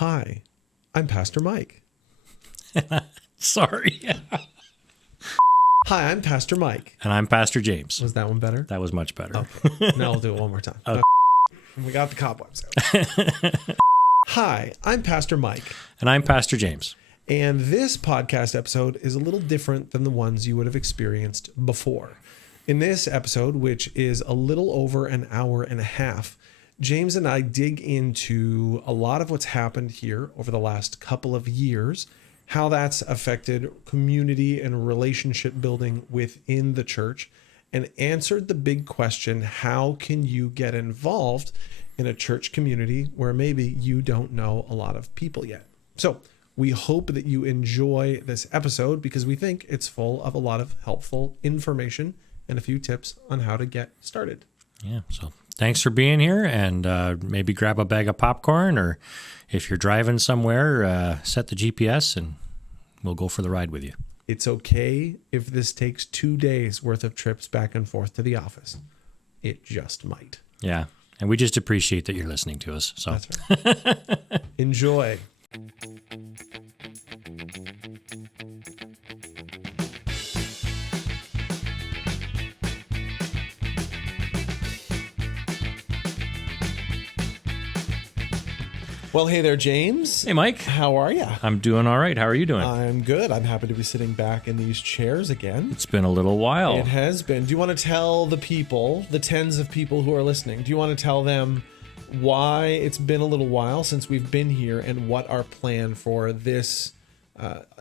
Hi, I'm Pastor Mike. Sorry. Hi, I'm Pastor Mike. And I'm Pastor James. Was that one better? That was much better. Okay. Now we'll do it one more time. Okay. We got the cobwebs out. Hi, I'm Pastor Mike. And I'm Pastor James. And this podcast episode is a little different than the ones you would have experienced before. In this episode, which is a little over an hour and a half, James and I dig into a lot of what's happened here over the last couple of years, how that's affected community and relationship building within the church, and answered the big question, how can you get involved in a church community where maybe you don't know a lot of people yet? So we hope that you enjoy this episode because we think it's full of a lot of helpful information and a few tips on how to get started. Yeah, so thanks for being here, and maybe grab a bag of popcorn, or if you're driving somewhere, set the GPS and we'll go for the ride with you. It's okay if this takes 2 days worth of trips back and forth to the office. It just might. Yeah, and we just appreciate that you're listening to us. So That's right. Enjoy. Well, hey there, James. Hey, Mike. How are you? I'm doing all right. How are you doing? I'm good. I'm happy to be sitting back in these chairs again. It's been a little while. It has been. Do you want to tell the people, the tens of people who are listening, do you want to tell them why it's been a little while since we've been here and what our plan for this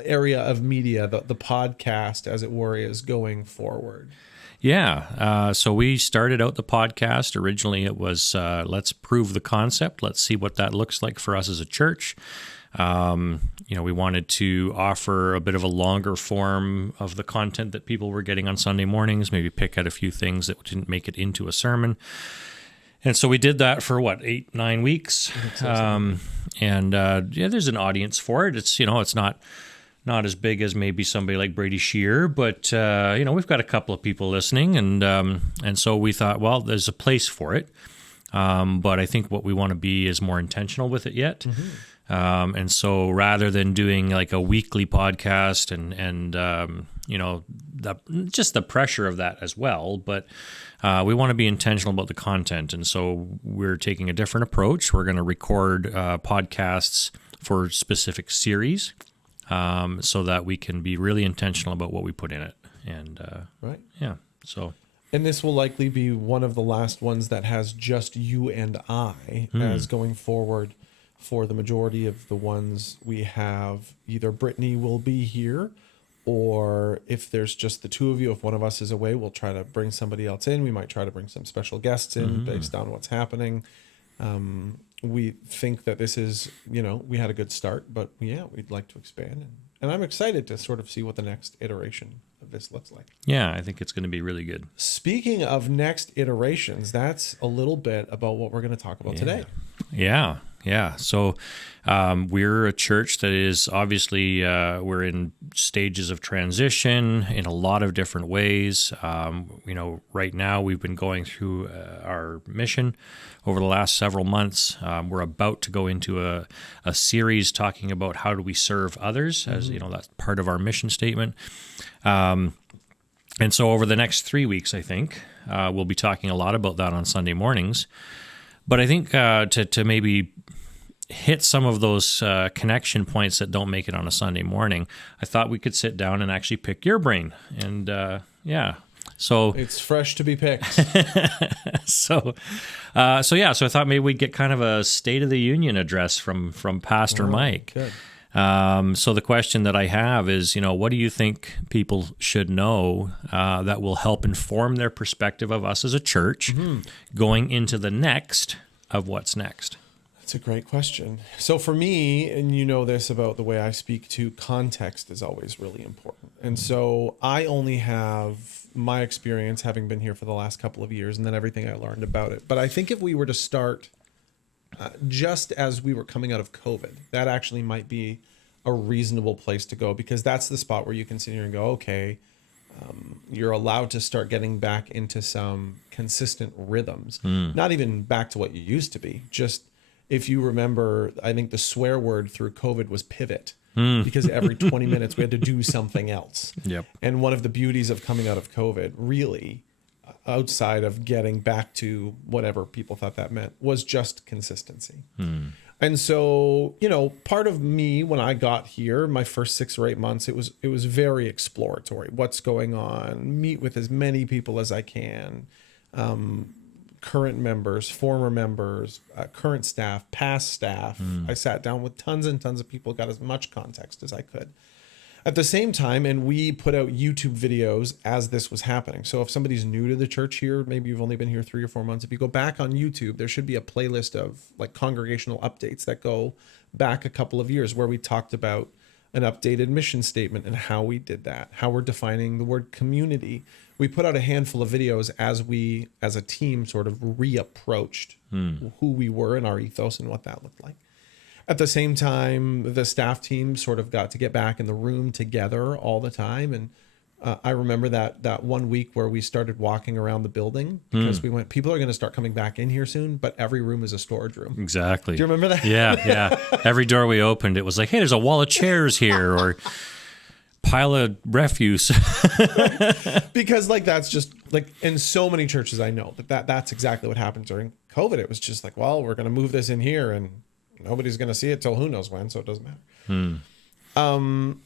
area of media, the podcast, as it were, is going forward? Yeah. So we started out the podcast. Originally, it was let's prove the concept. Let's see what that looks like for us as a church. We wanted to offer a bit of a longer form of the content that people were getting on Sunday mornings, maybe pick out a few things that didn't make it into a sermon. And so we did that for 8-9 weeks. There's an audience for it. It's, it's not as big as maybe somebody like Brady Shear, but we've got a couple of people listening, and so we thought, well, there's a place for it, but I think what we want to be is more intentional with it yet. Mm-hmm. And so rather than doing like a weekly podcast and just the pressure of that as well, but we want to be intentional about the content, and so we're taking a different approach. We're going to record podcasts for specific series. So that we can be really intentional about what we put in it. And right. Yeah. So. And this will likely be one of the last ones that has just you and I as going forward for the majority of the ones we have. Either Brittany will be here, or if there's just the two of you, if one of us is away, we'll try to bring somebody else in. We might try to bring some special guests in based on what's happening. We think that this is, we had a good start, but we'd like to expand. And I'm excited to sort of see what the next iteration of this looks like. Yeah, I think it's going to be really good. Speaking of next iterations, that's a little bit about what we're going to talk about today. Yeah. So we're a church that is obviously, we're in stages of transition in a lot of different ways. Right now we've been going through our mission over the last several months. We're about to go into a series talking about how do we serve others, as that's part of our mission statement. And so over the next 3 weeks, I think, we'll be talking a lot about that on Sunday mornings. But I think to maybe hit some of those connection points that don't make it on a Sunday morning, I thought we could sit down and actually pick your brain. And so it's fresh to be picked. So I thought maybe we'd get kind of a State of the Union address from Pastor Mike. Good. So the question that I have is, what do you think people should know that will help inform their perspective of us as a church going into the next of what's next? That's a great question. So for me, and you know this about the way I speak to, context is always really important. And so I only have my experience having been here for the last couple of years and then everything I learned about it. But I think if we were to start just as we were coming out of COVID, that actually might be a reasonable place to go, because that's the spot where you can sit here and go, okay, you're allowed to start getting back into some consistent rhythms, not even back to what you used to be, just if you remember, I think the swear word through COVID was pivot, because every 20 minutes we had to do something else. Yep. And one of the beauties of coming out of COVID, really, outside of getting back to whatever people thought that meant, was just consistency. And so, part of me when I got here, my first 6 or 8 months, it was very exploratory. What's going on? Meet with as many people as I can. Current members, former members, current staff, past staff. I sat down with tons and tons of people, got as much context as I could. At the same time, and we put out YouTube videos as this was happening. So if somebody's new to the church here, maybe you've only been here 3 or 4 months, if you go back on YouTube, there should be a playlist of like congregational updates that go back a couple of years, where we talked about an updated mission statement and how we did that, how we're defining the word community. We put out a handful of videos as we, as a team, sort of reapproached who we were and our ethos and what that looked like. At the same time, the staff team sort of got to get back in the room together all the time. And I remember that 1 week where we started walking around the building, because we went, people are going to start coming back in here soon, but every room is a storage room. Exactly. Do you remember that? Yeah. Every door we opened, it was like, hey, there's a wall of chairs here, or pile of refuse. Because that's just like in so many churches I know that's exactly what happened during COVID. It was just like, well, we're going to move this in here and nobody's going to see it till who knows when, so it doesn't matter.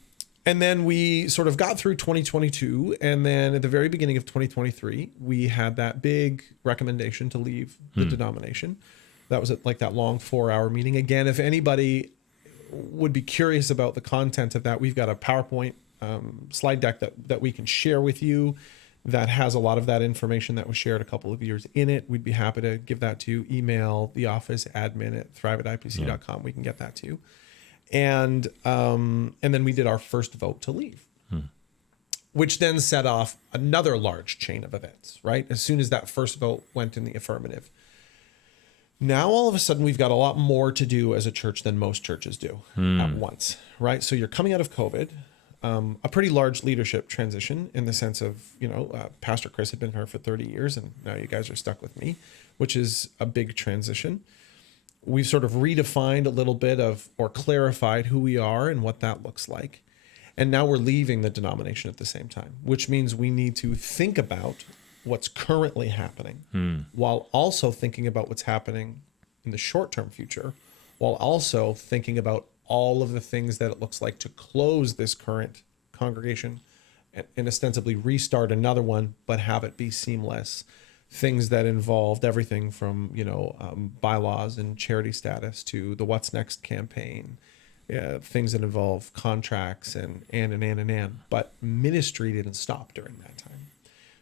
And then we sort of got through 2022, and then at the very beginning of 2023, we had that big recommendation to leave the denomination. That was like that long 4-hour meeting. Again, if anybody would be curious about the content of that, we've got a PowerPoint slide deck that we can share with you that has a lot of that information that was shared a couple of years in it. We'd be happy to give that to you. Email the office admin at thrive@ipc.com. We can get that to you. And then we did our first vote to leave, which then set off another large chain of events, right? As soon as that first vote went in the affirmative. Now, all of a sudden, we've got a lot more to do as a church than most churches do at once, right? So you're coming out of COVID, a pretty large leadership transition in the sense of, Pastor Chris had been here for 30 years, and now you guys are stuck with me, which is a big transition. We've sort of redefined a little bit or clarified who we are and what that looks like. And now we're leaving the denomination at the same time, which means we need to think about what's currently happening while also thinking about what's happening in the short-term future, while also thinking about all of the things that it looks like to close this current congregation and ostensibly restart another one, but have it be seamless. Things that involved everything from, bylaws and charity status to the What's Next campaign, things that involve contracts and. But ministry didn't stop during that time.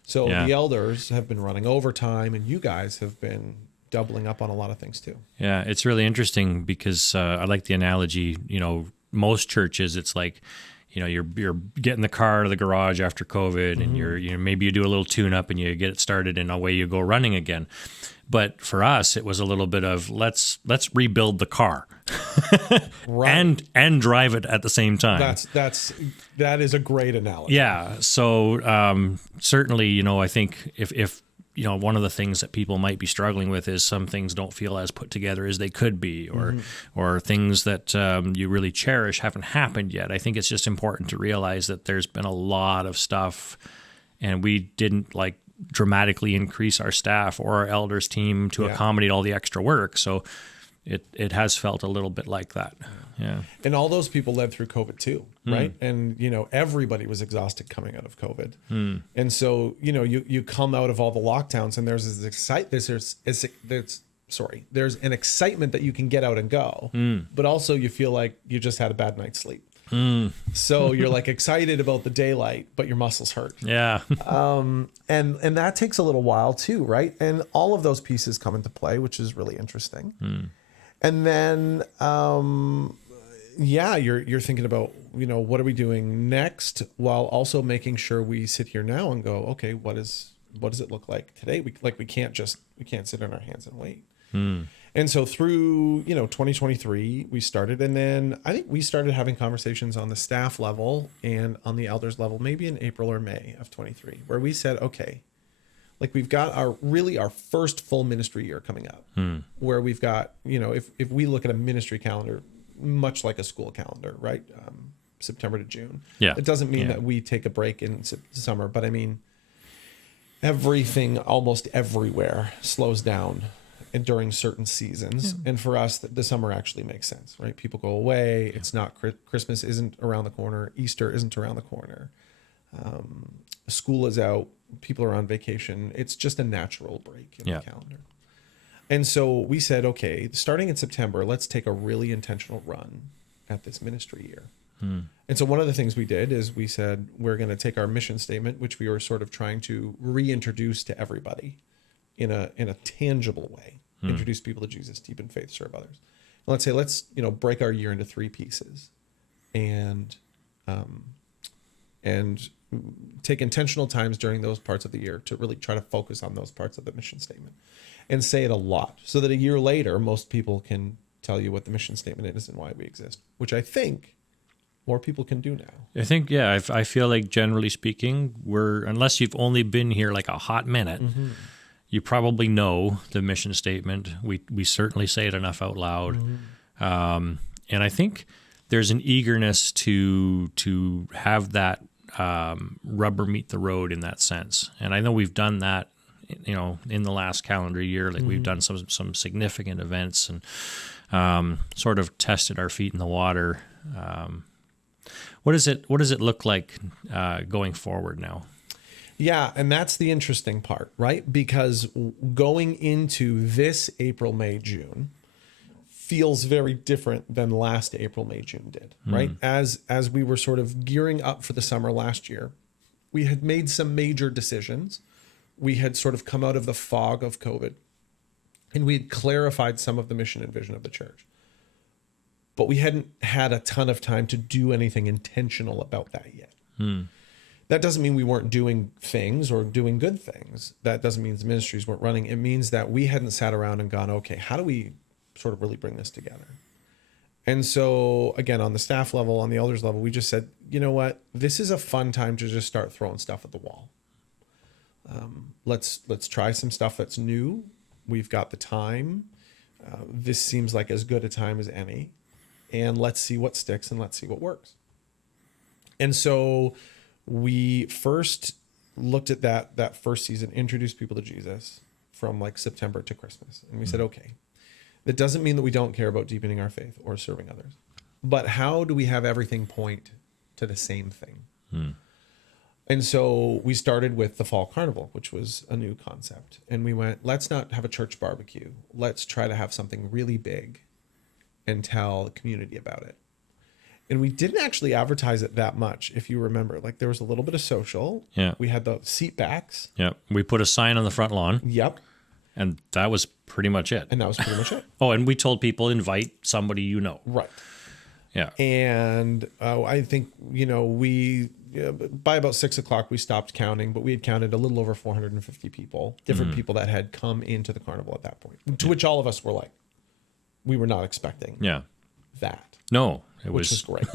So the elders have been running overtime, and you guys have been doubling up on a lot of things too. Yeah, it's really interesting because I like the analogy, most churches, it's like, you're getting the car out of the garage after COVID, and you're maybe you do a little tune up and you get it started and away you go running again. But for us, it was a little bit of let's rebuild the car, right, and drive it at the same time. That is a great analogy. Yeah. So certainly, I think if one of the things that people might be struggling with is some things don't feel as put together as they could be, or things that you really cherish haven't happened yet. I think it's just important to realize that there's been a lot of stuff, and we didn't dramatically increase our staff or our elders team to accommodate all the extra work. So it has felt a little bit like that. Yeah. And all those people led through COVID too, right? And, everybody was exhausted coming out of COVID. And so, you come out of all the lockdowns, and there's there's an excitement that you can get out and go, but also you feel like you just had a bad night's sleep. So you're excited about the daylight, but your muscles hurt. Yeah. And that takes a little while too, right? And all of those pieces come into play, which is really interesting. And then, you're thinking about, what are we doing next, while also making sure we sit here now and go, okay, what does it look like today? We can't sit on our hands and wait. And so through, 2023, we started, and then I think we started having conversations on the staff level and on the elders level, maybe in April or May of 23, where we said, okay, Like we've got our first full ministry year coming up, where we've got, if we look at a ministry calendar, much like a school calendar, right? September to June. Yeah. It doesn't mean that we take a break in summer, but I mean, everything almost everywhere slows down and during certain seasons. And for us, the summer actually makes sense, right? People go away. It's not, Christmas isn't around the corner. Easter isn't around the corner. School is out. People are on vacation. It's just a natural break in the calendar. And so we said, okay, starting in September, let's take a really intentional run at this ministry year. And so one of the things we did is we said, we're going to take our mission statement, which we were sort of trying to reintroduce to everybody in a tangible way, introduce people to Jesus, deepen faith, serve others. And let's break our year into 3 pieces and take intentional times during those parts of the year to really try to focus on those parts of the mission statement and say it a lot so that a year later, most people can tell you what the mission statement is and why we exist, which I think more people can do now. I think, I feel like generally speaking, unless you've only been here like a hot minute, you probably know the mission statement. We certainly say it enough out loud. And I think there's an eagerness to have that rubber meet the road in that sense. And I know we've done that, in the last calendar year, like we've done some significant events and sort of tested our feet in the water. What does it look like going forward now? Yeah, and that's the interesting part, right? Because going into this April, May, June feels very different than last April, May, June did, right? As we were sort of gearing up for the summer last year, we had made some major decisions. We had sort of come out of the fog of COVID, and we had clarified some of the mission and vision of the church. But we hadn't had a ton of time to do anything intentional about that yet. That doesn't mean we weren't doing things or doing good things. That doesn't mean the ministries weren't running. It means that we hadn't sat around and gone, okay, how do we sort of really bring this together? And so again, on the staff level, on the elders level, we just said, you know what, this is a fun time to just start throwing stuff at the wall. Let's try some stuff that's new. We've got the time. This seems like as good a time as any. And let's see what sticks and let's see what works. And so we first looked at that first season, introduced people to Jesus from like September to Christmas. And we said, okay, that doesn't mean that we don't care about deepening our faith or serving others. But how do we have everything point to the same thing? And so we started with the Fall Carnival, which was a new concept. And we went, let's not have a church barbecue. Let's try to have something really big and tell the community about it. And we didn't actually advertise it that much, if you remember. Like there was a little bit of social. Yeah. We had the seat backs. Yeah. We put a sign on the front lawn. Yep. And that was pretty much it. And that was pretty much it. Oh, and we told people invite somebody you know. Right. Yeah. And I think, by about 6:00, we stopped counting, but we had counted a little over 450 people, different people that had come into the carnival at that point, to which all of us were like, we were not expecting that. No, which was great.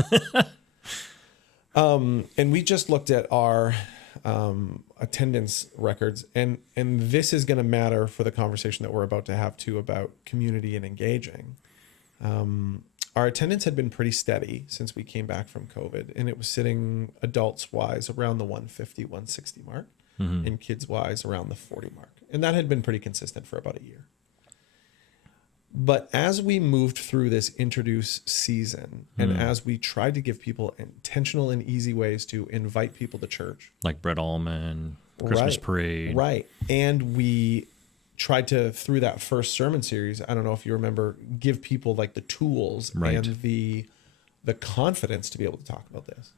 And we just looked at our attendance records, and this is going to matter for the conversation that we're about to have too about community and engaging. Our attendance had been pretty steady since we came back from COVID, and it was sitting adults wise around the 150, 160 mark, and kids wise around the 40 mark. And that had been pretty consistent for about a year. But as we moved through this introduce season, and as we tried to give people intentional and easy ways to invite people to church, like Brett Allman, Christmas Parade, right? And we tried to, through that first sermon series, I don't know if you remember, give people like the tools and the confidence to be able to talk about this.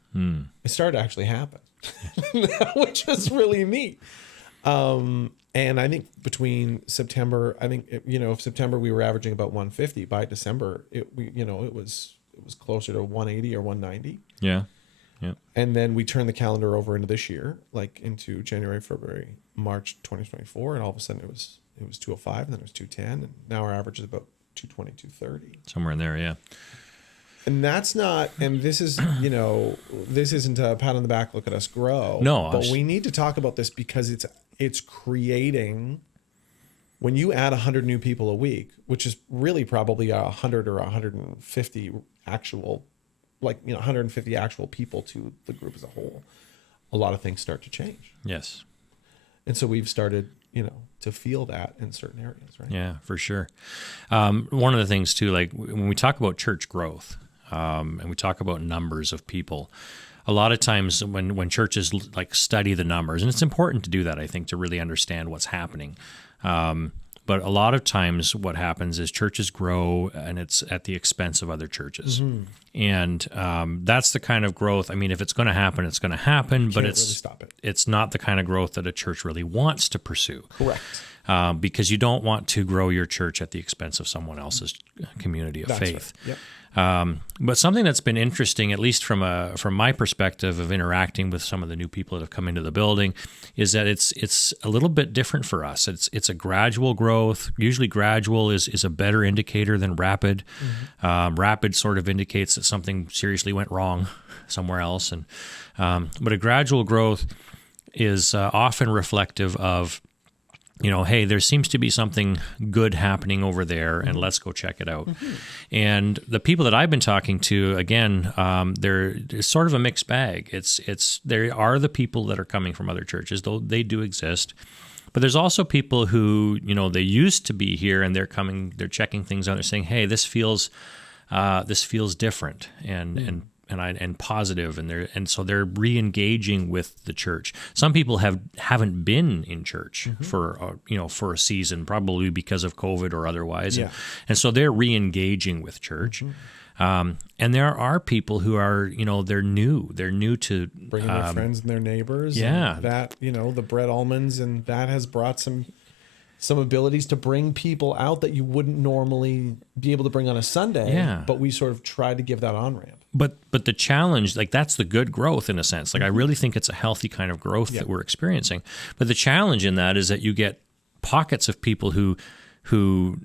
It started to actually happen, which was really neat. And I think between September, September we were averaging about 150. By December, it was closer to 180 or 190. Yeah. And then we turned the calendar over into this year, like into January, February, March 2024, and all of a sudden it was 205, and then it was 210, and now our average is about 220, 230. Somewhere in there, yeah. And that's not, and this is, this isn't a pat on the back, look at us grow. No. But we need to talk about this because it's, it's creating, when you add 100 new people a week, which is really probably 100 or 150 actual, 150 actual people to the group as a whole, a lot of things start to change. Yes. And so we've started, to feel that in certain areas, right? Yeah, for sure. One of the things too, like when we talk about church growth, and we talk about numbers of people, a lot of times when churches like study the numbers, and it's important to do that, I think, to really understand what's happening. But a lot of times what happens is churches grow and it's at the expense of other churches. Mm-hmm. And that's the kind of growth. I mean, if it's going to happen, it's going to happen, but it's really stop it. It's not the kind of growth that a church really wants to pursue. Correct. Because you don't want to grow your church at the expense of someone else's community of faith. Right. Yep. But something that's been interesting, at least from my perspective of interacting with some of the new people that have come into the building, is that it's a little bit different for us. It's a gradual growth. Usually gradual is a better indicator than rapid. Mm-hmm. Rapid sort of indicates that something seriously went wrong somewhere else. But a gradual growth is often reflective of, hey, there seems to be something good happening over there, and let's go check it out. Mm-hmm. And the people that I've been talking to, again, they're sort of a mixed bag. There are the people that are coming from other churches, though they do exist. But there's also people who, they used to be here, and they're checking things out. They're saying, hey, this feels different, and positive, and so they're re-engaging with the church. Some people haven't been in church mm-hmm. for a season, probably because of COVID or otherwise, and so they're re-engaging with church. Mm-hmm. And there are people who are they're new to bringing their friends and their neighbors. Yeah, and that the bread almonds, and that has brought some abilities to bring people out that you wouldn't normally be able to bring on a Sunday. Yeah. But we sort of tried to give that on-ramp. But the challenge, like that's the good growth in a sense. Like I really think it's a healthy kind of growth that we're experiencing. But the challenge in that is that you get pockets of people who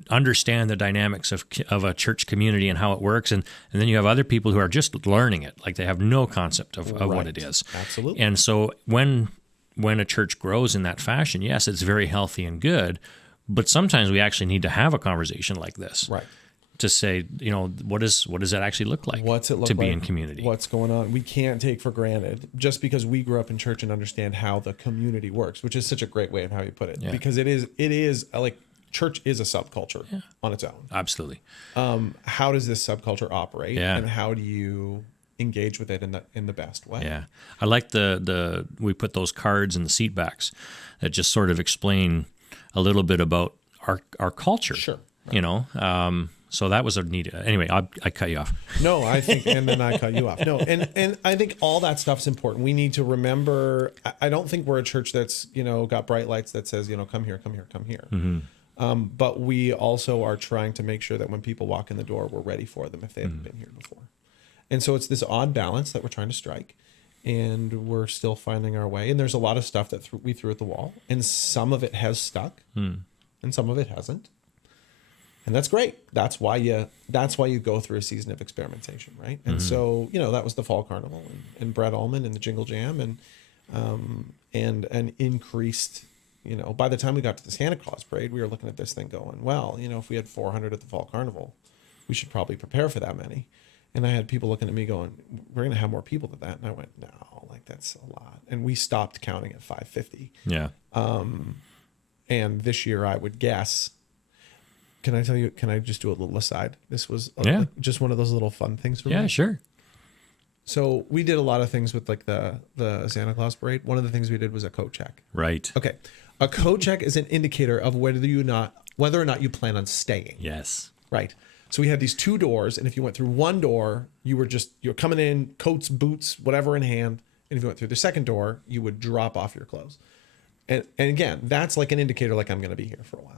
understand the dynamics of a church community and how it works, and then you have other people who are just learning it. Like they have no concept of what it is. Absolutely. And so when a church grows in that fashion, yes, it's very healthy and good, but sometimes we actually need to have a conversation like this. Right. To say, what does that actually look like? What's it look to like? Be in community? What's going on? We can't take for granted just because we grew up in church and understand how the community works, which is such a great way of how you put it. Yeah. Because it is like church is a subculture on its own. Absolutely. How does this subculture operate? Yeah. And how do you engage with it in the best way? Yeah. I like we put those cards in the seat backs that just sort of explain a little bit about our culture. Sure. Right. So that was a neat. Anyway, I cut you off. No, I think, and then I cut you off. No, and I think all that stuff's important. We need to remember. I don't think we're a church that's got bright lights that says come here, come here, come here. Mm-hmm. But we also are trying to make sure that when people walk in the door, we're ready for them if they haven't been here before. And so it's this odd balance that we're trying to strike, and we're still finding our way. And there's a lot of stuff that we threw at the wall, and some of it has stuck, and some of it hasn't. And that's great. That's why you go through a season of experimentation, right? And so that was the fall carnival and bread almond and the jingle jam and an increased. By the time we got to the Santa Claus parade, we were looking at this thing going, well, if we had 400 at the fall carnival, we should probably prepare for that many. And I had people looking at me going, we're going to have more people than that. And I went, no, that's a lot. And we stopped counting at 550. Yeah. And this year I would guess. Can I just do a little aside? This was just one of those little fun things for me. Yeah, sure. So we did a lot of things with like the Santa Claus parade. One of the things we did was a coat check. Right. Okay. A coat check is an indicator of whether or not you plan on staying. Yes. Right. So we had these two doors, and if you went through one door, you're coming in, coats, boots, whatever in hand. And if you went through the second door, you would drop off your clothes. And again, that's like an indicator like I'm going to be here for a while.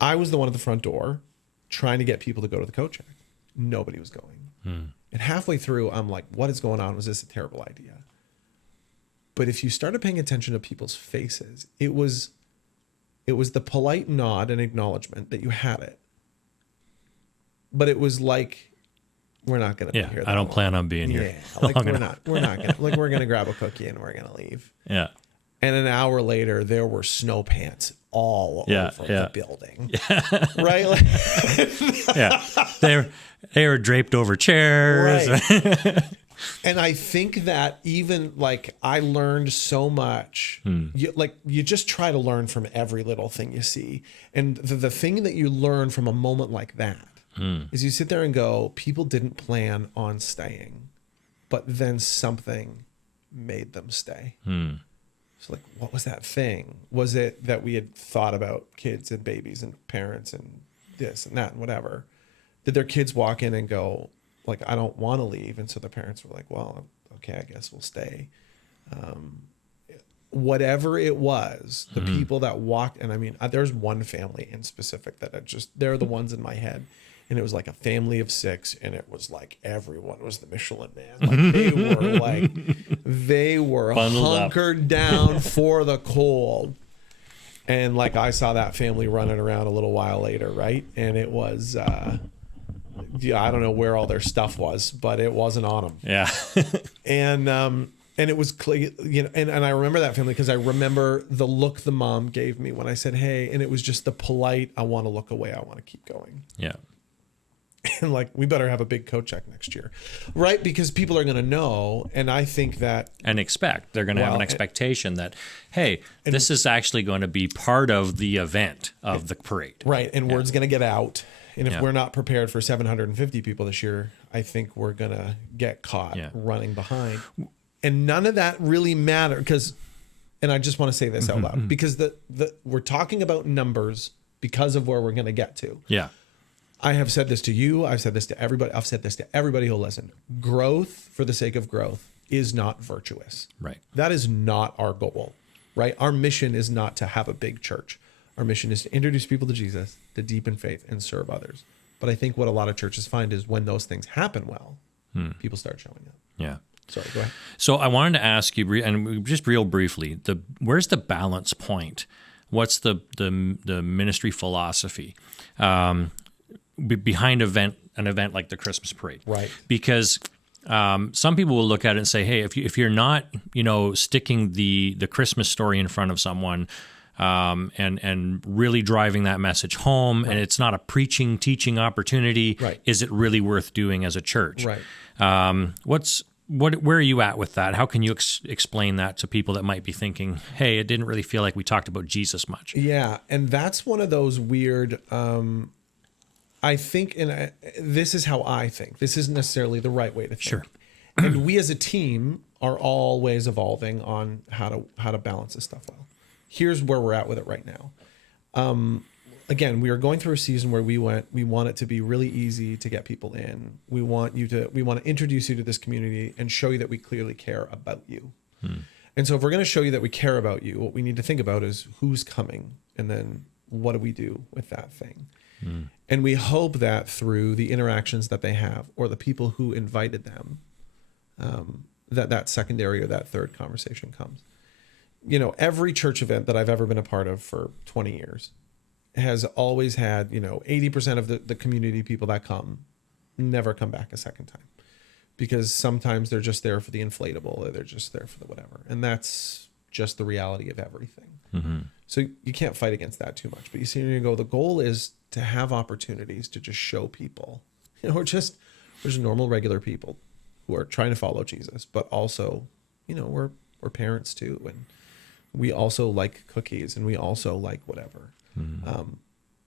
I was the one at the front door trying to get people to go to the coat check. Nobody was going. And halfway through, I'm like, what is going on? Was this a terrible idea? But if you started paying attention to people's faces, it was the polite nod and acknowledgement that you had it. But it was like, we're not going to be here. I don't plan on being here. Yeah, like we're not going to, like we're going to grab a cookie and we're going to leave. Yeah. And an hour later, there were snow pants all over the building. Right? They were draped over chairs. Right. And I think that even like I learned so much, you just try to learn from every little thing you see. And the thing that you learn from a moment like that is you sit there and go, people didn't plan on staying, but then something made them stay. So like, what was that thing? Was it that we had thought about kids and babies and parents and this and that and whatever? Did their kids walk in and go, like, I don't want to leave? And so the parents were like, well, okay, I guess we'll stay. Whatever it was, the people that walked, and I mean, there's one family in specific that they're the ones in my head. And it was like a family of 6, and it was like everyone was the Michelin Man. They were bundled hunkered down for the cold. And like I saw that family running around a little while later, right? And it was, I don't know where all their stuff was, but it wasn't on them. Yeah. And it was, and I remember that family because I remember the look the mom gave me when I said, hey, and it was just the polite, I want to look away, I want to keep going. Yeah. And like, we better have a big coat check next year, right? Because people are going to know. And I think that. And they're going to have an expectation that, hey, this is actually going to be part of the event of the parade. Right. And word's going to get out. And if we're not prepared for 750 people this year, I think we're going to get caught running behind. And none of that really mattered because, and I just want to say this out loud, because we're talking about numbers because of where we're going to get to. Yeah. I have said this to you. I've said this to everybody. I've said this to everybody who'll listen. Growth for the sake of growth is not virtuous. Right. That is not our goal, right? Our mission is not to have a big church. Our mission is to introduce people to Jesus, to deepen faith, and serve others. But I think what a lot of churches find is when those things happen well, people start showing up. Yeah. Sorry, go ahead. So I wanted to ask you, and just real briefly, where's the balance point? What's the ministry philosophy behind an event like the Christmas parade? Right. Because some people will look at it and say, hey, if you're not, sticking the Christmas story in front of someone and really driving that message home, and it's not a preaching, teaching opportunity, is it really worth doing as a church? Right. Where are you at with that? How can you explain that to people that might be thinking, hey, it didn't really feel like we talked about Jesus much? Yeah, and that's one of those weird, I think, and this is how I think. This isn't necessarily the right way to think. Sure. And we as a team are always evolving on how to balance this stuff well. Here's where we're at with it right now. Again, we are going through a season where we want it to be really easy to get people in. We want to introduce you to this community and show you that we clearly care about you. And so if we're going to show you that we care about you, what we need to think about is who's coming and then what do we do with that thing? And we hope that through the interactions that they have or the people who invited them, that secondary or that third conversation comes. Every church event that I've ever been a part of for 20 years has always had, 80% of the community people that come never come back a second time because sometimes they're just there for the inflatable or they're just there for the whatever. And that's just the reality of everything. So you can't fight against that too much, but you see, you go, the goal is to have opportunities to just show people, there's normal, regular people who are trying to follow Jesus, but also, we're parents too. And we also like cookies and we also like whatever.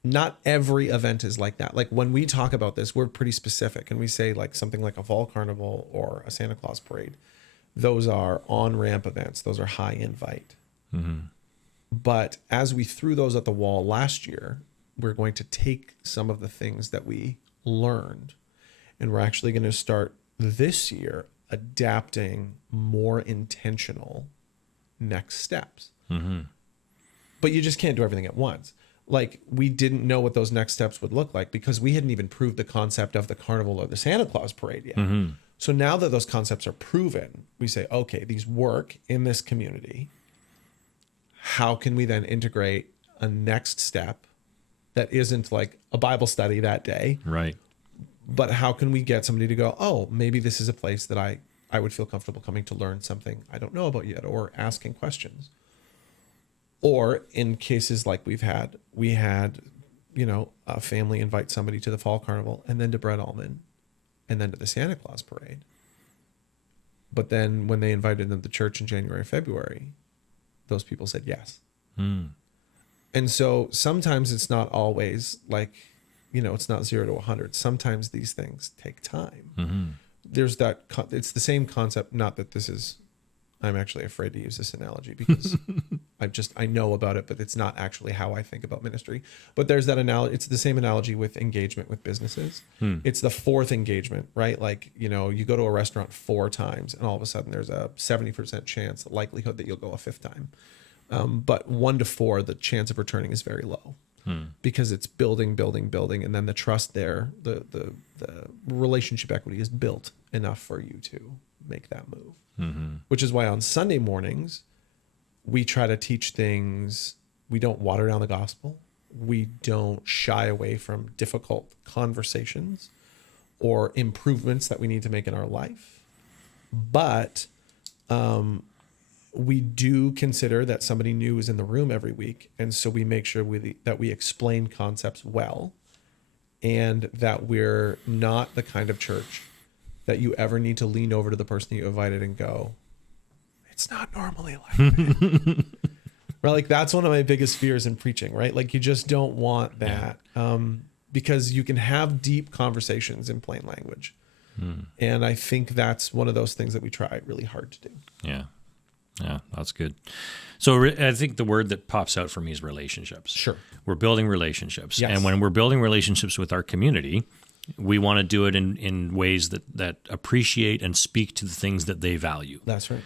Not every event is like that. Like when we talk about this, we're pretty specific and we say like something like a fall carnival or a Santa Claus parade. Those are on-ramp events. Those are high invite. But as we threw those at the wall last year, we're going to take some of the things that we learned and we're actually going to start this year adapting more intentional next steps. But you just can't do everything at once. Like we didn't know what those next steps would look like because we hadn't even proved the concept of the carnival or the Santa Claus parade yet. So now that those concepts are proven, we say, okay, these work in this community. How can we then integrate a next step that isn't like a Bible study that day? Right. But how can we get somebody to go, oh, maybe this is a place that I would feel comfortable coming to learn something I don't know about yet or asking questions. Or in cases like we had, a family invite somebody to the fall carnival and then to Bread Almond and then to the Santa Claus parade. But then when they invited them to church in January, February, those people said yes. And so sometimes it's not always like, it's not 0 to 100. Sometimes these things take time. There's it's the same concept. Not that I'm actually afraid to use this analogy because I know about it, but it's not actually how I think about ministry. But there's that analogy. It's the same analogy with engagement with businesses. It's the fourth engagement, right? Like, you go to a restaurant 4 times and all of a sudden there's a 70% chance, likelihood that you'll go a 5th time. But 1 to 4, the chance of returning is very low because it's building. And then the trust there, the relationship equity is built enough for you to make that move. Which is why on Sunday mornings, we try to teach things. We don't water down the gospel. We don't shy away from difficult conversations or improvements that we need to make in our life. But we do consider that somebody new is in the room every week. And so we make sure that we explain concepts well and that we're not the kind of church that you ever need to lean over to the person you invited and go, it's not normally like that. Right? Like that's one of my biggest fears in preaching, right? Like you just don't want that because you can have deep conversations in plain language. And I think that's one of those things that we try really hard to do. Yeah. Yeah, that's good. So I think the word that pops out for me is relationships. Sure. We're building relationships. Yes. And when we're building relationships with our community, we want to do it in ways that appreciate and speak to the things that they value. That's right.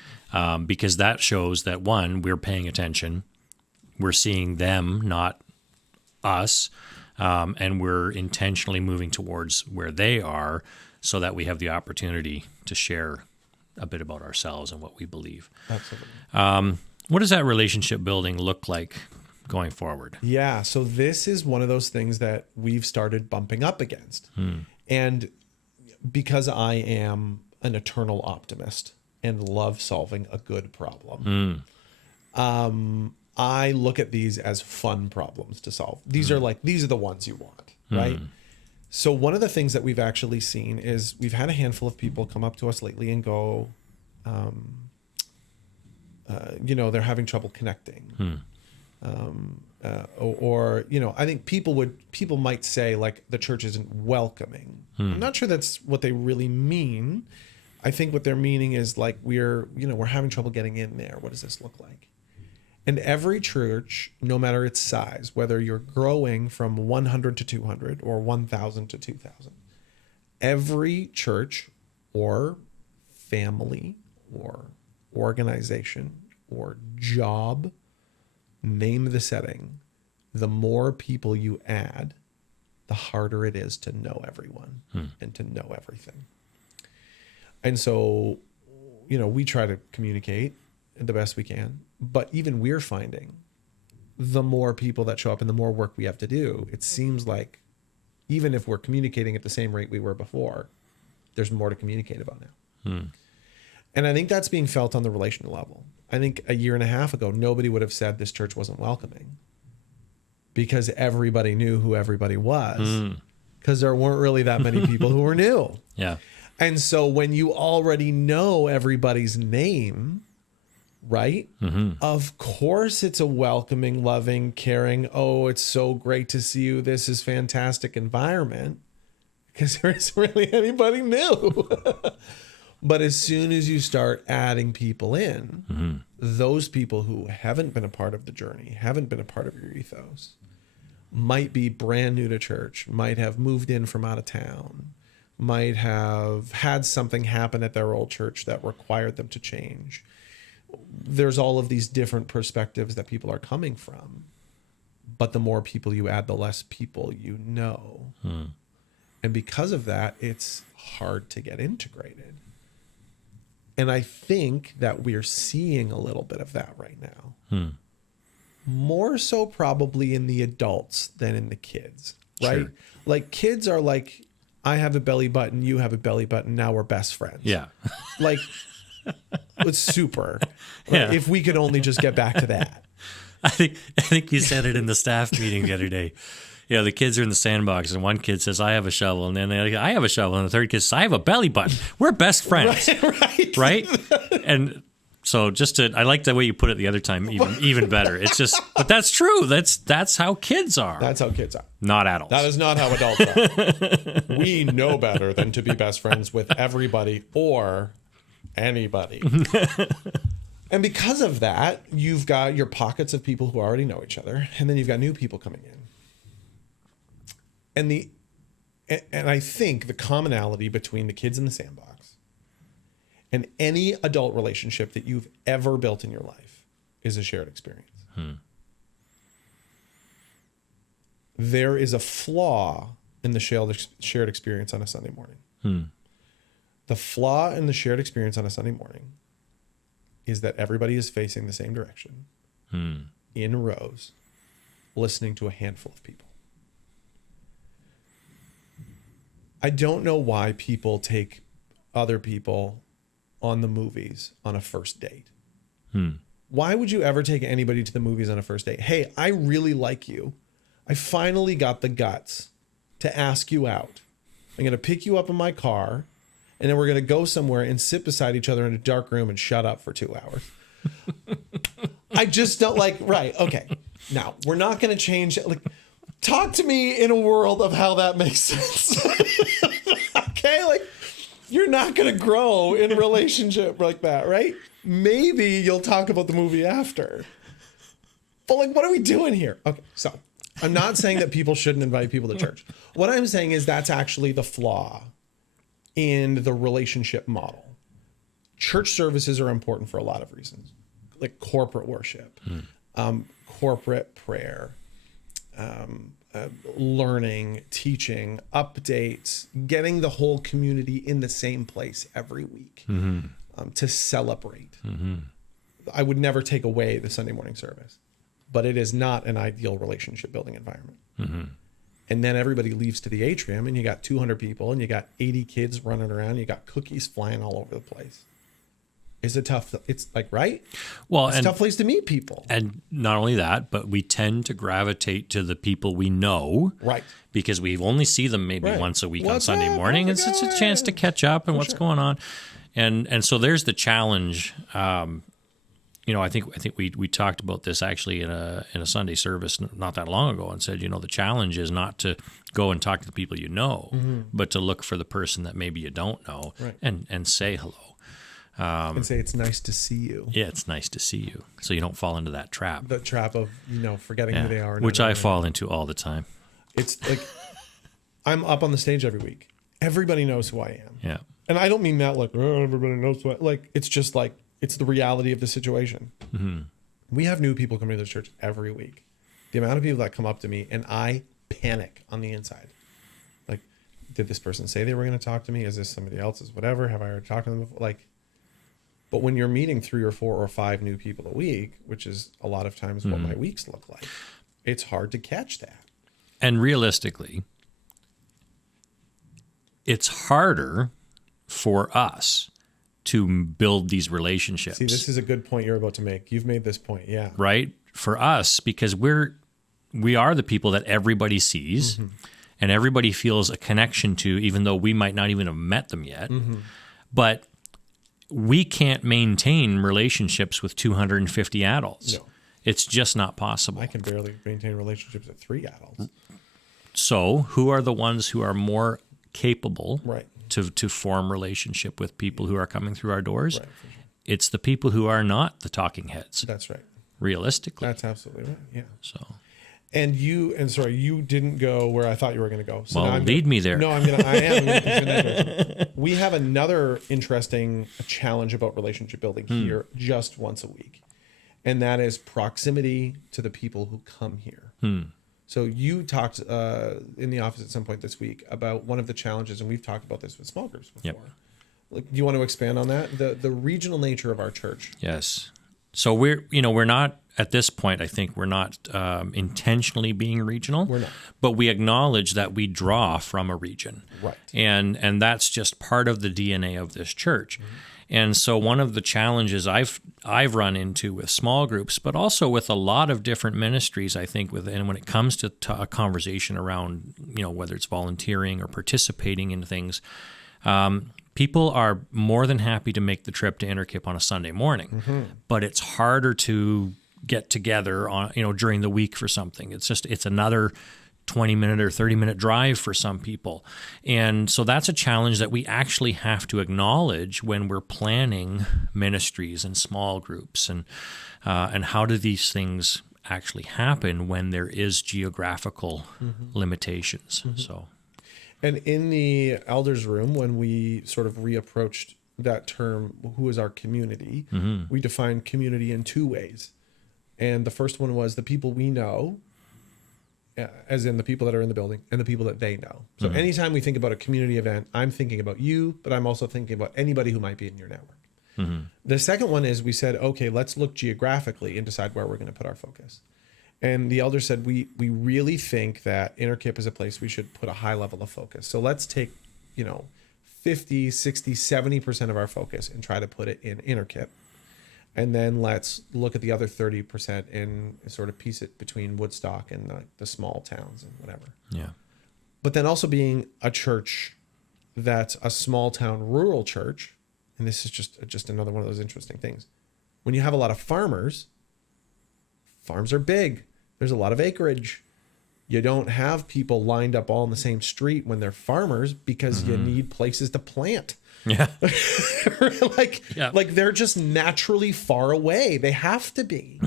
Because that shows that, one, we're paying attention, we're seeing them, not us, and we're intentionally moving towards where they are so that we have the opportunity to share a bit about ourselves and what we believe. Absolutely. What does that relationship building look like going forward? Yeah. So this is one of those things that we've started bumping up against. And because I am an eternal optimist and love solving a good problem, I look at these as fun problems to solve. These are the ones you want, right? So one of the things that we've actually seen is we've had a handful of people come up to us lately and go, they're having trouble connecting. I think people might say like the church isn't welcoming. I'm not sure that's what they really mean. I think what they're meaning is like we're having trouble getting in there. What does this look like? And every church, no matter its size, whether you're growing from 100 to 200 or 1,000 to 2,000, every church or family or organization or job, name the setting, the more people you add, the harder it is to know everyone and to know everything. And so, we try to communicate the best we can, but even we're finding the more people that show up and the more work we have to do, it seems like even if we're communicating at the same rate we were before, there's more to communicate about now. And I think that's being felt on the relational level. I think a year and a half ago, nobody would have said this church wasn't welcoming because everybody knew who everybody was because there weren't really that many people who were new. Yeah. And so when you already know everybody's name, right? Of course it's a welcoming, loving, caring, oh, it's so great to see you, this is fantastic environment, because there isn't really anybody new. But as soon as you start adding people in, those people who haven't been a part of the journey, haven't been a part of your ethos, might be brand new to church, might have moved in from out of town, might have had something happen at their old church that required them to change. There's all of these different perspectives that people are coming from, but the more people you add, the less people you know. And because of that, it's hard to get integrated. And I think that we're seeing a little bit of that right now. More so probably in the adults than in the kids, right? Sure. Like kids are like, I have a belly button, you have a belly button, now we're best friends. Yeah. Like, it's super. Right? Yeah. If we could only just get back to that. think you said it in the staff meeting the other day. You know, the kids are in the sandbox, and one kid says, "I have a shovel," and then they're like, "I have a shovel," and the third kid says, "I have a belly button." We're best friends, right? And so, I like the way you put it the other time, even better. It's just, but that's true. That's how kids are. That's how kids are. Not adults. That is not how adults are. We know better than to be best friends with everybody or anybody. And because of that, you've got your pockets of people who already know each other, and then you've got new people coming in. And I think the commonality between the kids in the sandbox and any adult relationship that you've ever built in your life is a shared experience. There is a flaw in the shared experience on a Sunday morning. The flaw in the shared experience on a Sunday morning is that everybody is facing the same direction in rows, listening to a handful of people. I don't know why people take other people on the movies on a first date. Why would you ever take anybody to the movies on a first date? Hey, I really like you. I finally got the guts to ask you out. I'm going to pick you up in my car, and then we're going to go somewhere and sit beside each other in a dark room and shut up for 2 hours. I just don't right. Okay. Now, we're not going to change it. Talk to me in a world of how that makes sense. Okay? You're not going to grow in a relationship like that, right? Maybe you'll talk about the movie after. But what are we doing here? Okay, so I'm not saying that people shouldn't invite people to church. What I'm saying is that's actually the flaw in the relationship model. Church services are important for a lot of reasons, like corporate worship, corporate prayer, learning, teaching, updates, getting the whole community in the same place every week to celebrate. I would never take away the Sunday morning service, but it is not an ideal relationship building environment. And then everybody leaves to the atrium, and you got 200 people, and you got 80 kids running around. You got cookies flying all over the place. It's right? Well, it's a tough place to meet people. And not only that, but we tend to gravitate to the people we know. Right. Because we only see them maybe once a week on Sunday morning. It's a chance to catch up and what's going on. And so there's the challenge. I think we talked about this actually in a Sunday service not that long ago and said, the challenge is not to go and talk to the people you know, but to look for the person that maybe you don't know and say hello. And say, it's nice to see you. Yeah, it's nice to see you. So you don't fall into that trap. The trap of, forgetting who they are. Which I fall into all the time. It's I'm up on the stage every week. Everybody knows who I am. Yeah. And I don't mean that everybody knows who it's just it's the reality of the situation. We have new people coming to the church every week. The amount of people that come up to me and I panic on the inside. Did this person say they were going to talk to me? Is this somebody else's? Whatever. Have I already talked to them before? But when you're meeting 3 or 4 or 5 new people a week, which is a lot of times what my weeks look like, it's hard to catch that. And realistically, it's harder for us to build these relationships. See, this is a good point you're about to make. You've made this point, yeah. Right? For us, because we are the people that everybody sees and everybody feels a connection to, even though we might not even have met them yet. But we can't maintain relationships with 250 adults. No. It's just not possible. I can barely maintain relationships with 3 adults. So who are the ones who are more capable right. to form relationship with people who are coming through our doors? Right, for sure. It's the people who are not the talking heads. That's right. Realistically. That's absolutely right, yeah. So... And you didn't go where I thought you were going to go. So well, lead me there. No, I am. We have another interesting challenge about relationship building here just once a week. And that is proximity to the people who come here. So you talked in the office at some point this week about one of the challenges, and we've talked about this with small groups before. Do you want to expand on that? The regional nature of our church. Yes. So we're not at this point. I think we're not intentionally being regional. We're not. But we acknowledge that we draw from a region, Right. And that's just part of the DNA of this church. And so one of the challenges I've run into with small groups, but also with a lot of different ministries, I think, and when it comes to a conversation around, whether it's volunteering or participating in things, people are more than happy to make the trip to Interkip on a Sunday morning, but it's harder to get together on, during the week for something. It's another 20-minute or 30-minute drive for some people. And so that's a challenge that we actually have to acknowledge when we're planning ministries and small groups. And how do these things actually happen when there is geographical limitations? So, And in the elders room, when we sort of reapproached that term, who is our community, we defined community in two ways. And the first one was the people we know, as in the people that are in the building, and the people that they know. So anytime we think about a community event, I'm thinking about you, but I'm also thinking about anybody who might be in your network. The second one is we said, okay, let's look geographically and decide where we're going to put our focus. And the elder said, we really think that Interkip is a place we should put a high level of focus. So let's take, 50, 60, 70% of our focus and try to put it in Interkip. And then let's look at the other 30% and sort of piece it between Woodstock and the small towns and whatever. yeah. But then also being a church that's a small town rural church, and this is just another one of those interesting things. When you have a lot of farms are big. There's a lot of acreage. You don't have people lined up all in the same street when they're farmers because you need places to plant. Yeah. Like they're just naturally far away. They have to be.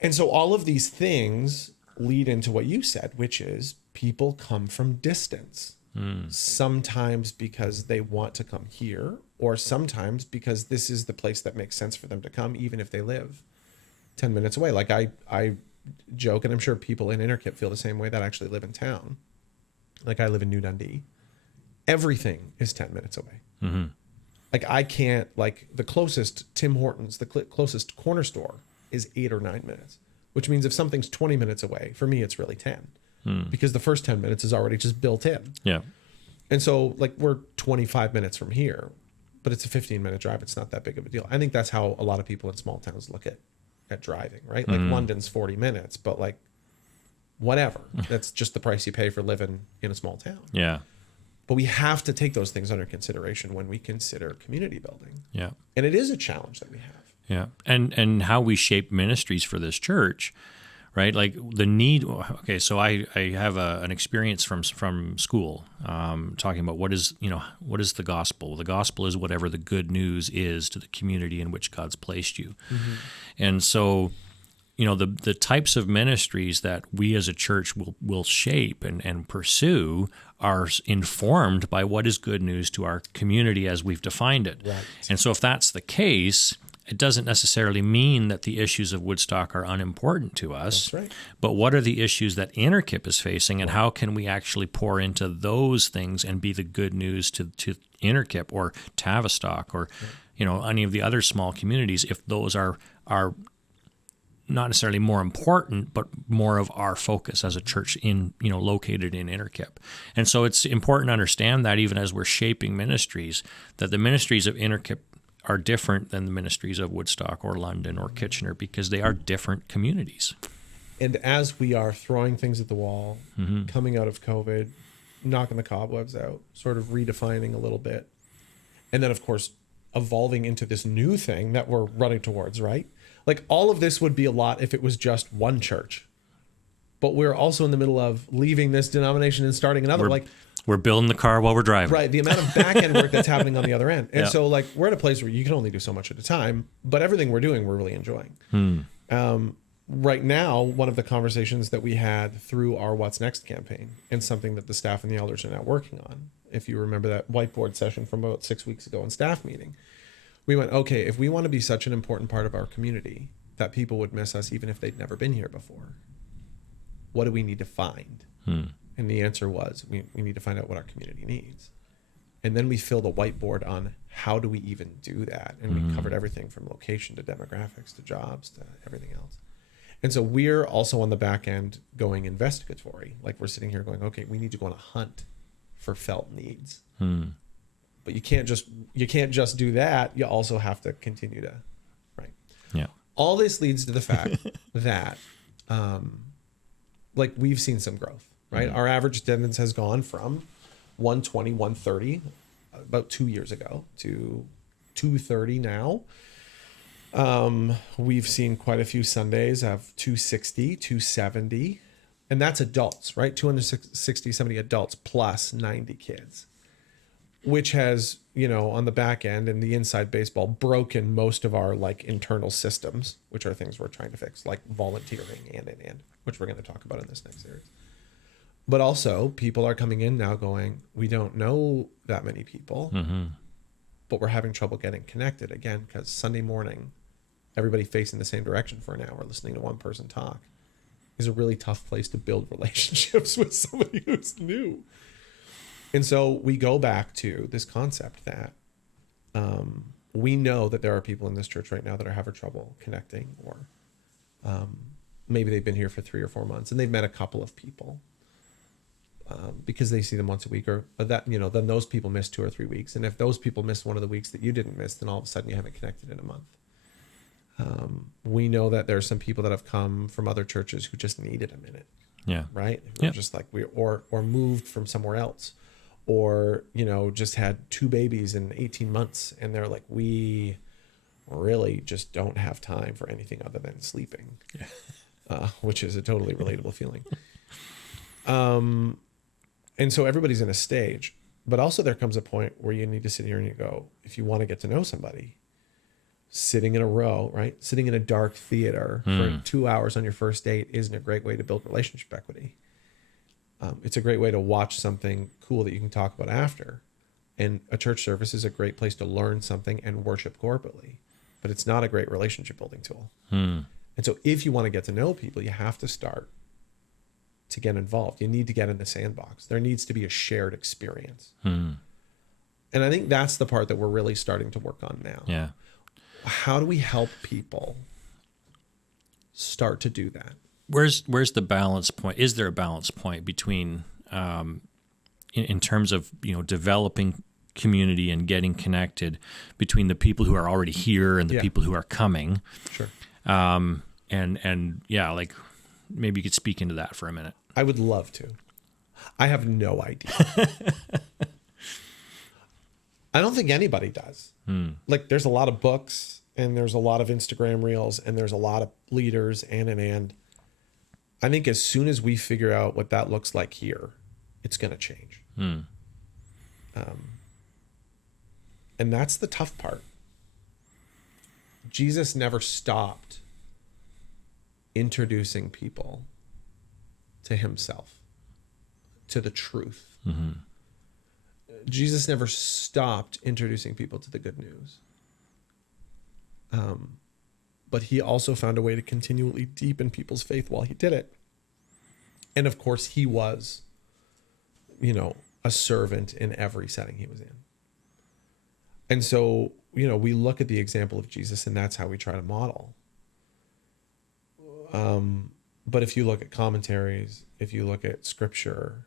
And so all of these things lead into what you said, which is people come from distance. Sometimes because they want to come here, or sometimes because this is the place that makes sense for them to come, even if they live 10 minutes away. Like I joke, and I'm sure people in Interkip feel the same way that actually live in town. Like I live in New Dundee. Everything is 10 minutes away. Like I can't, like the closest Tim Hortons, the closest corner store is 8 or 9 minutes, which means if something's 20 minutes away, for me, it's really 10 because the first 10 minutes is already just built in. Yeah. And so like we're 25 minutes from here, but it's a 15-minute drive. It's not that big of a deal. I think that's how a lot of people in small towns look at driving, right? Like London's 40 minutes, but like whatever. That's just the price you pay for living in a small town. Yeah. But we have to take those things under consideration when we consider community building. Yeah. And it is a challenge that we have. Yeah. And how we shape ministries for this church, right? Like the need. Okay. So I have an experience from school, talking about what is the gospel? The gospel is whatever the good news is to the community in which God's placed you. And so, the types of ministries that we as a church will shape and pursue are informed by what is good news to our community as we've defined it. Right. And so if that's the case, it doesn't necessarily mean that the issues of Woodstock are unimportant to us. That's right. But what are the issues that Interkip is facing, and how can we actually pour into those things and be the good news to Interkip or Tavistock or any of the other small communities if those are not necessarily more important, but more of our focus as a church in, located in Interkip. And so it's important to understand that even as we're shaping ministries, that the ministries of Interkip are different than the ministries of Woodstock or London or Kitchener because they are different communities. And as we are throwing things at the wall, coming out of COVID, knocking the cobwebs out, sort of redefining a little bit, and then, of course, evolving into this new thing that we're running towards, right? Like all of this would be a lot if it was just one church, but we're also in the middle of leaving this denomination and starting another. We're building the car while we're driving. Right. The amount of back end work that's happening on the other end. And Yeah. so like we're at a place where you can only do so much at a time, but everything we're doing, we're really enjoying. Right now, one of the conversations that we had through our What's Next campaign, and something that the staff and the elders are now working on, if you remember that whiteboard session from about 6 weeks ago in staff meeting, we went, okay, if we want to be such an important part of our community that people would miss us even if they'd never been here before, what do we need to find? And the answer was we need to find out what our community needs. And then we filled a whiteboard on how do we even do that? And we covered everything from location to demographics to jobs to everything else. And so we're also on the back end going investigatory. Like we're sitting here going, okay, we need to go on a hunt for felt needs. But you can't just do that. You also have to continue to, right? Yeah. All this leads to the fact that, like we've seen some growth, right? Our average attendance has gone from 120, 130 about 2 years ago to 230 now. We've seen quite a few Sundays have 260, 270, and that's adults, right? 260, 70 adults plus 90 kids, which has, on the back end and the inside baseball broken most of our like internal systems, which are things we're trying to fix, like volunteering and, which we're going to talk about in this next series. But also people are coming in now going, we don't know that many people, but we're having trouble getting connected again, because Sunday morning, everybody facing the same direction for an hour, listening to one person talk is a really tough place to build relationships with somebody who's new. And so we go back to this concept that we know that there are people in this church right now that are having trouble connecting, or maybe they've been here for 3 or 4 months and they've met a couple of people because they see them once a week, or that, then those people miss 2 or 3 weeks. And if those people miss one of the weeks that you didn't miss, then all of a sudden you haven't connected in a month. We know that there's some people that have come from other churches who just needed a minute. Yeah. Right. We're just like or moved from somewhere else, or, just had 2 babies in 18 months. And they're like, we really just don't have time for anything other than sleeping, which is a totally relatable feeling. And so everybody's in a stage, but also there comes a point where you need to sit here and you go, if you want to get to know somebody, sitting in a row, right? Sitting in a dark theater for 2 hours on your first date isn't a great way to build relationship equity. It's a great way to watch something cool that you can talk about after. And a church service is a great place to learn something and worship corporately, but it's not a great relationship building tool. And so if you want to get to know people, you have to start to get involved. You need to get in the sandbox. There needs to be a shared experience. And I think that's the part that we're really starting to work on now. Yeah. How do we help people start to do that? Where's the balance point? Is there a balance point between, in terms of, developing community and getting connected, between the people who are already here and the people who are coming? Sure. And yeah, like maybe you could speak into that for a minute. I would love to. I have no idea. I don't think anybody does. Like there's a lot of books and there's a lot of Instagram reels and there's a lot of leaders and I think as soon as we figure out what that looks like here, it's going to change. And that's the tough part. Jesus never stopped introducing people to himself, to the truth. Jesus never stopped introducing people to the good news. But he also found a way to continually deepen people's faith while he did it. And of course, he was, a servant in every setting he was in. And so, we look at the example of Jesus and that's how we try to model. But if you look at commentaries, if you look at scripture,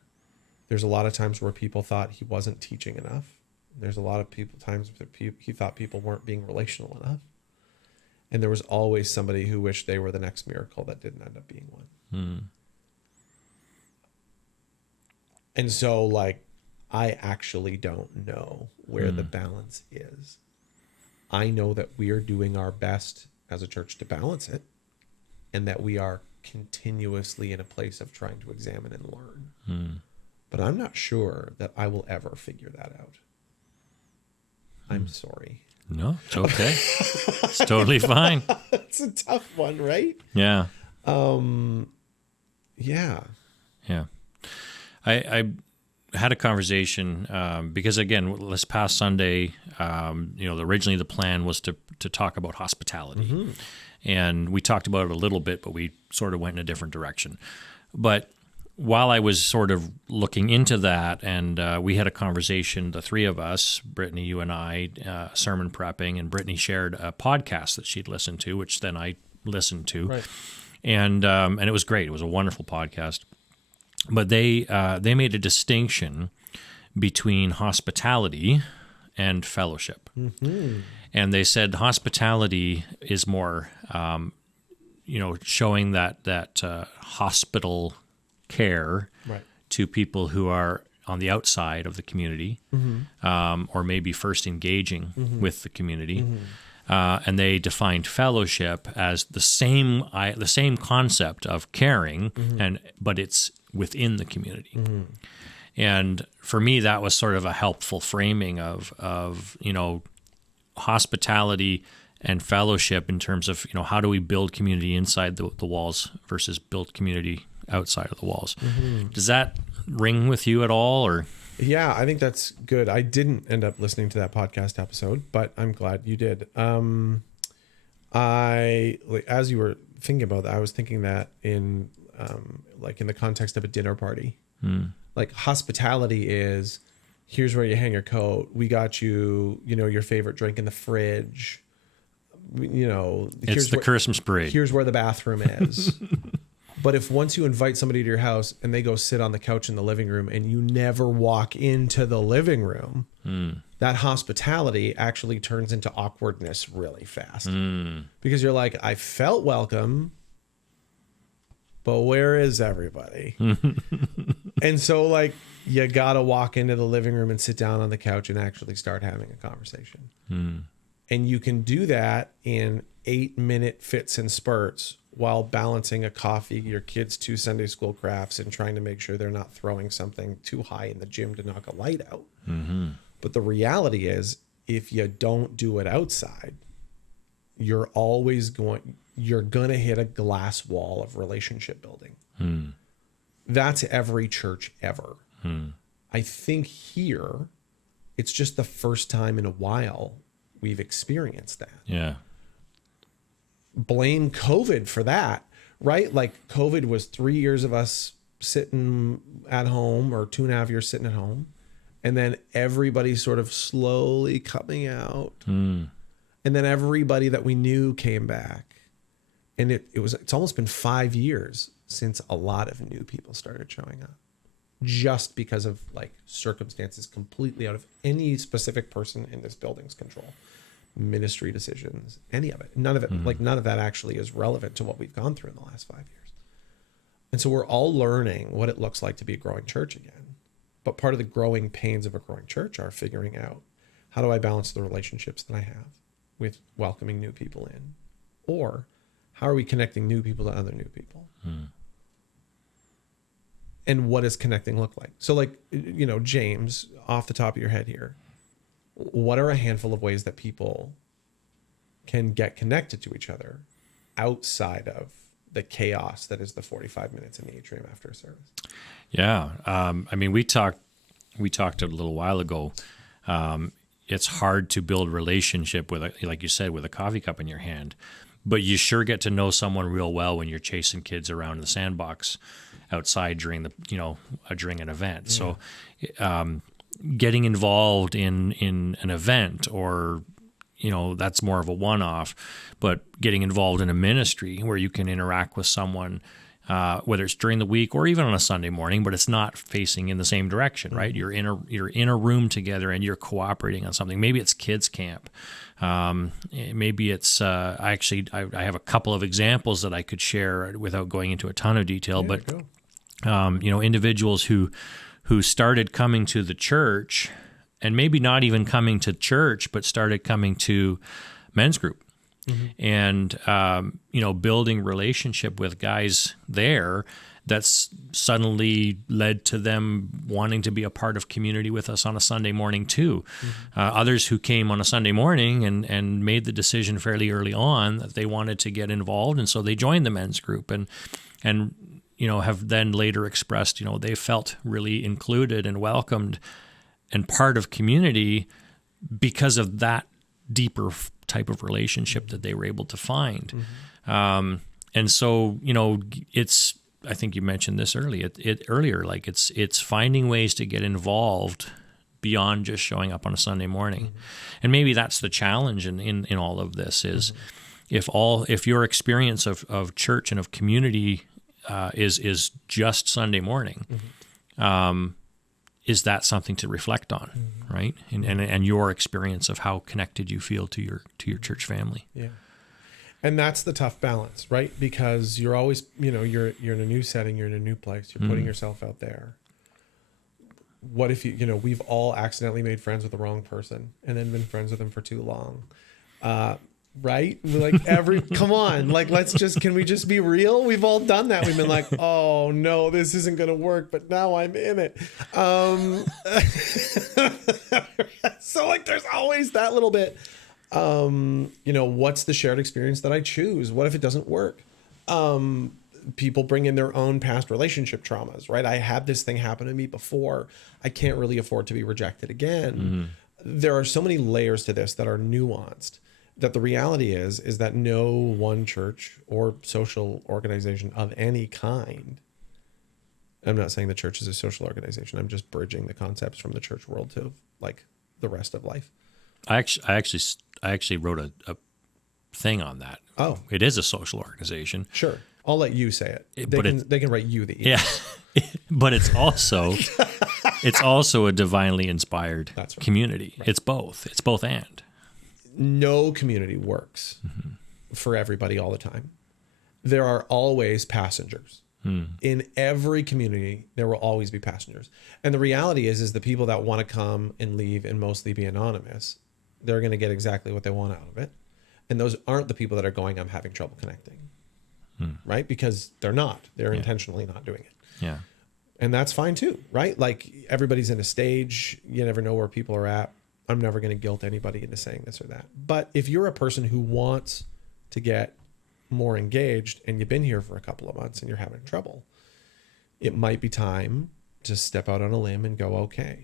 there's a lot of times where people thought he wasn't teaching enough. There's a lot of times that he thought people weren't being relational enough. And there was always somebody who wished they were the next miracle that didn't end up being one. And so, I actually don't know where the balance is. I know that we are doing our best as a church to balance it, and that we are continuously in a place of trying to examine and learn. But I'm not sure that I will ever figure that out. I'm sorry. No, it's okay. It's totally fine. It's a tough one, right? Yeah. Yeah. Yeah. I had a conversation because, again, this past Sunday, originally the plan was to talk about hospitality. And we talked about it a little bit, but we sort of went in a different direction. But while I was sort of looking into that, and we had a conversation, the three of us, Brittany, you and I, sermon prepping, and Brittany shared a podcast that she'd listened to, which then I listened to, Right. and it was great. It was a wonderful podcast. But they made a distinction between hospitality and fellowship, and they said hospitality is more, showing that hospital care Right. to people who are on the outside of the community, or maybe first engaging with the community. And they defined fellowship as the same concept of caring, but it's within the community. And for me, that was sort of a helpful framing of hospitality and fellowship in terms of how do we build community inside the walls versus build community outside of the walls. Does that ring with you at all, or? Yeah, I think that's good. I didn't end up listening to that podcast episode, but I'm glad you did. As you were thinking about that, I was thinking that in the context of a dinner party. Like hospitality is, here's where you hang your coat. We got you, your favorite drink in the fridge. It's the Christmas parade. Here's where the bathroom is. But if once you invite somebody to your house and they go sit on the couch in the living room and you never walk into the living room, that hospitality actually turns into awkwardness really fast. Because you're like, I felt welcome, but where is everybody? And so you got to walk into the living room and sit down on the couch and actually start having a conversation. And you can do that in 8-minute fits and spurts while balancing a coffee, your kids' 2 Sunday school crafts, and trying to make sure they're not throwing something too high in the gym to knock a light out. But the reality is, if you don't do it outside, you're gonna hit a glass wall of relationship building. That's every church ever. I think here, it's just the first time in a while we've experienced that. Yeah. Blame COVID for that, right? Like COVID was 3 years of us sitting at home, or 2.5 years sitting at home. And then everybody sort of slowly coming out. And then everybody that we knew came back. And it's almost been 5 years since a lot of new people started showing up, just because of circumstances completely out of any specific person in this building's control. Ministry decisions, any of it, none of it, none of that actually is relevant to what we've gone through in the last 5 years. And so we're all learning what it looks like to be a growing church again. But part of the growing pains of a growing church are figuring out, how do I balance the relationships that I have with welcoming new people in? Or how are we connecting new people to other new people? And what does connecting look like? So James, off the top of your head here, what are a handful of ways that people can get connected to each other outside of the chaos that is the 45 minutes in the atrium after a service? Yeah. We talked a little while ago. It's hard to build relationship with, like you said, with a coffee cup in your hand, but you sure get to know someone real well when you're chasing kids around the sandbox outside during an event. So, getting involved in an event, or that's more of a one-off, but getting involved in a ministry where you can interact with someone, whether it's during the week or even on a Sunday morning, but it's not facing in the same direction, right? You're in a room together and you're cooperating on something. Maybe it's kids camp. Maybe it's I have a couple of examples that I could share without going into a ton of detail, but individuals who started coming to the church, and maybe not even coming to church, but started coming to men's group, and building relationship with guys there. That's suddenly led to them wanting to be a part of community with us on a Sunday morning too. Others who came on a Sunday morning and made the decision fairly early on that they wanted to get involved, and so they joined the men's group and have then later expressed, they felt really included and welcomed and part of community because of that deeper type of relationship that they were able to find. And so, I think you mentioned this earlier. Like it's finding ways to get involved beyond just showing up on a Sunday morning, and maybe that's the challenge in all of this is if your experience of church and of community is just Sunday morning, is that something to reflect on, right? And your experience of how connected you feel to your church family. Yeah. And that's the tough balance, right? Because you're always, you're in a new setting, you're in a new place, you're putting yourself out there. What if we've all accidentally made friends with the wrong person and then been friends with them for too long, right? Like come on, like can we just be real? We've all done that. We've been like, oh no, this isn't going to work, but now I'm in it. So like, there's always that little bit. What's the shared experience that I choose? What if it doesn't work? People bring in their own past relationship traumas, right? I had this thing happen to me before. I can't really afford to be rejected again. There are so many layers to this that are nuanced, that the reality is that no one church or social organization of any kind, I'm not saying the church is a social organization, I'm just bridging the concepts from the church world to like the rest of life. I actually wrote a thing on that. Oh, it is a social organization. Sure. I'll let you say it. They can write you the email. Yeah. But it's also a divinely inspired community. Right. It's both and. No community works for everybody all the time. There are always passengers. In every community, there will always be passengers. And the reality is the people that want to come and leave and mostly be anonymous, they're going to get exactly what they want out of it. And those aren't the people that are going, I'm having trouble connecting. Right? Because they're not. They're intentionally not doing it. Yeah. And that's fine too, right? Like everybody's in a stage. You never know where people are at. I'm never going to guilt anybody into saying this or that. But if you're a person who wants to get more engaged and you've been here for a couple of months and you're having trouble, it might be time to step out on a limb and go, okay,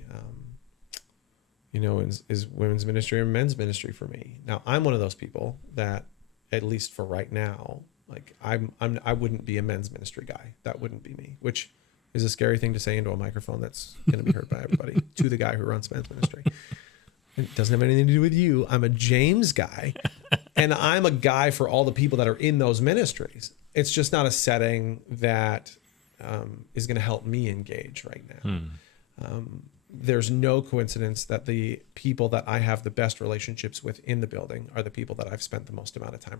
is women's ministry or men's ministry for me? Now, I'm one of those people that, at least for right now, like I wouldn't be a men's ministry guy. That wouldn't be me, which is a scary thing to say into a microphone that's going to be heard by everybody to the guy who runs men's ministry. It doesn't have anything to do with you. I'm a James guy, and I'm a guy for all the people that are in those ministries. It's just not a setting that is going to help me engage right now. There's no coincidence that the people that I have the best relationships with in the building are the people that I've spent the most amount of time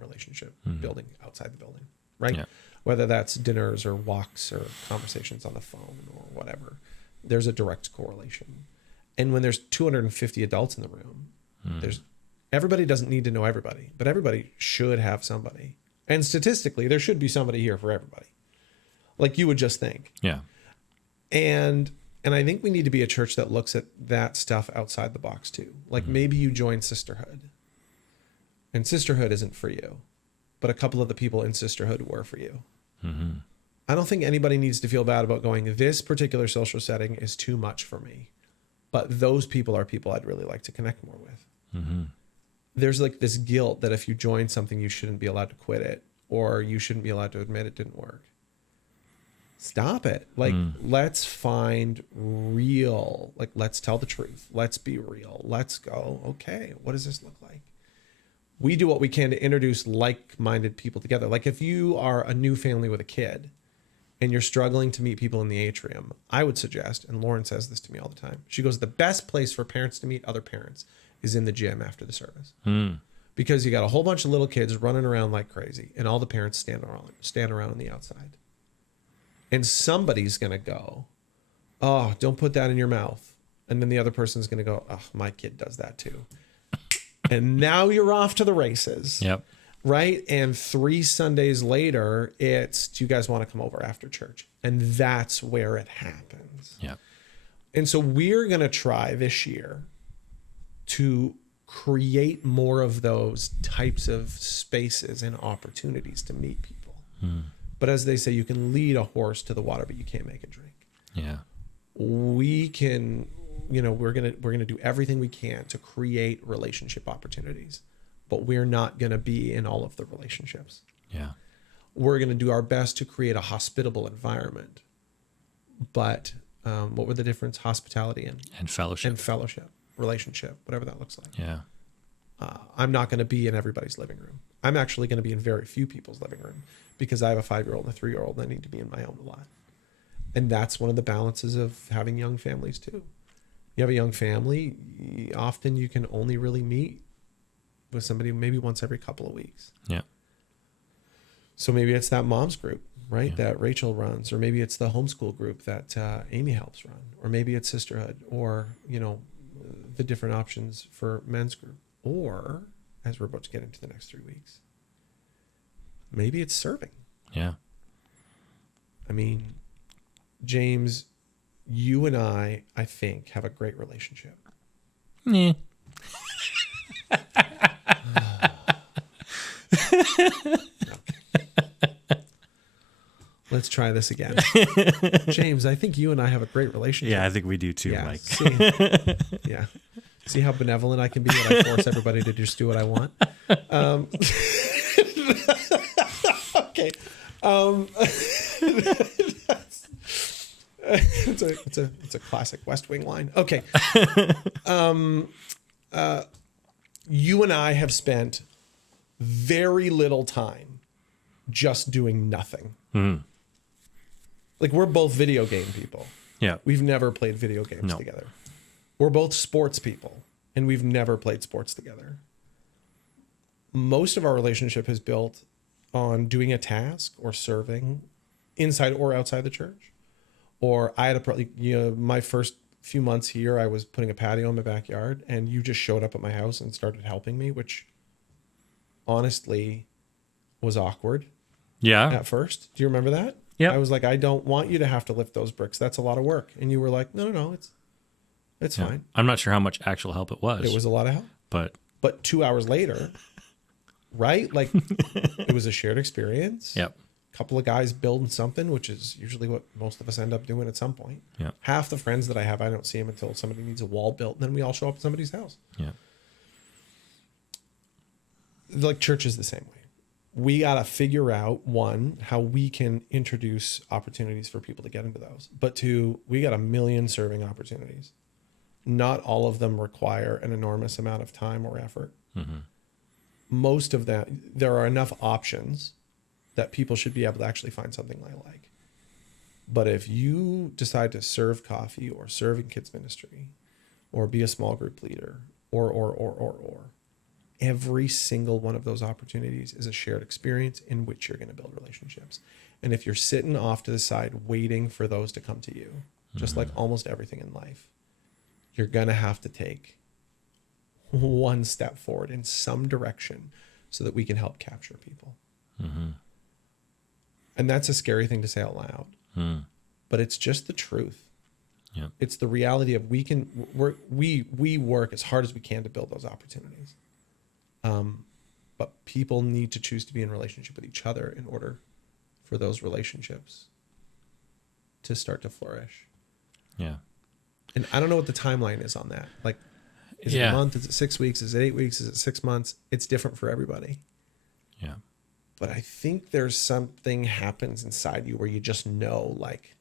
building outside the building, right? Yeah. Whether that's dinners or walks or conversations on the phone or whatever, there's a direct correlation. And when there's 250 adults in the room, everybody doesn't need to know everybody, but everybody should have somebody. And statistically, there should be somebody here for everybody. Like you would just think. Yeah. And I think we need to be a church that looks at that stuff outside the box too. Like maybe you join Sisterhood, and Sisterhood isn't for you, but a couple of the people in Sisterhood were for you. I don't think anybody needs to feel bad about going, this particular social setting is too much for me, but those people are people I'd really like to connect more with. There's like this guilt that if you join something, you shouldn't be allowed to quit it, or you shouldn't be allowed to admit it didn't work. Stop it. Like, let's find real, like, let's tell the truth. Let's be real. Let's go, okay, what does this look like? We do what we can to introduce like-minded people together. Like if you are a new family with a kid and you're struggling to meet people in the atrium, I would suggest, and Lauren says this to me all the time, she goes, the best place for parents to meet other parents is in the gym after the service. Because you got a whole bunch of little kids running around like crazy and all the parents stand around on the outside. And somebody's going to go, oh, don't put that in your mouth. And then the other person's going to go, oh, my kid does that too. And now you're off to the races. Yep. Right? And 3 Sundays later, it's, do you guys want to come over after church? And that's where it happens. Yep. And so we're going to try this year to create more of those types of spaces and opportunities to meet people. But as they say, you can lead a horse to the water, but you can't make it drink. Yeah. We can, we're going to do everything we can to create relationship opportunities, but we're not going to be in all of the relationships. Yeah. we're going to do our best to create a hospitable environment. But what were the difference? Hospitality and fellowship, relationship, whatever that looks like. Yeah. I'm not going to be in everybody's living room. I'm actually going to be in very few people's living room because I have a 5-year-old and a 3-year-old and I need to be in my own a lot. And that's one of the balances of having young families too. You have a young family, often you can only really meet with somebody maybe once every couple of weeks. Yeah. So maybe it's that mom's group, right? That Rachel runs, or maybe it's the homeschool group that Amy helps run, or maybe it's sisterhood, or, the different options for men's group. Or, as we're about to get into the next 3 weeks, maybe it's serving. Yeah. I mean, James, you and I think, have a great relationship. Yeah. Let's try this again. James, I think you and I have a great relationship. Yeah, I think we do too, Yeah. Mike. See how benevolent I can be when I force everybody to just do what I want? Okay. It's a classic West Wing line. Okay. You and I have spent very little time just doing nothing. Mm. Like, we're both video game people. Yeah. We've never played video games together. We're both sports people, and we've never played sports together. Most of our relationship is built on doing a task or serving inside or outside the church. Or I had my first few months here, I was putting a patio in my backyard, and you just showed up at my house and started helping me, which honestly was awkward. Yeah. At first. Do you remember that? Yeah. I was like, I don't want you to have to lift those bricks. That's a lot of work. And you were like, no, it's fine. I'm not sure how much actual help it was. It was a lot of help. But 2 hours later, right? Like, it was a shared experience. Yep. A couple of guys building something, which is usually what most of us end up doing at some point. Yeah. Half the friends that I have, I don't see them until somebody needs a wall built, and then we all show up at somebody's house. Yeah. Like, church is the same way. We got to figure out, one, how we can introduce opportunities for people to get into those. But two, we got a million serving opportunities. Not all of them require an enormous amount of time or effort. Mm-hmm. Most of them, there are enough options that people should be able to actually find something they like. But if you decide to serve coffee or serve in kids ministry or be a small group leader or every single one of those opportunities is a shared experience in which you're going to build relationships. And if you're sitting off to the side waiting for those to come to you, just like almost everything in life, you're going to have to take one step forward in some direction so that we can help capture people. Mm-hmm. And that's a scary thing to say out loud, but it's just the truth. Yeah. It's the reality of we work as hard as we can to build those opportunities. But people need to choose to be in relationship with each other in order for those relationships to start to flourish. Yeah. And I don't know what the timeline is on that. Like, is it a month? Is it 6 weeks? Is it 8 weeks? Is it 6 months? It's different for everybody. Yeah. But I think there's something happens inside you where you just know, like,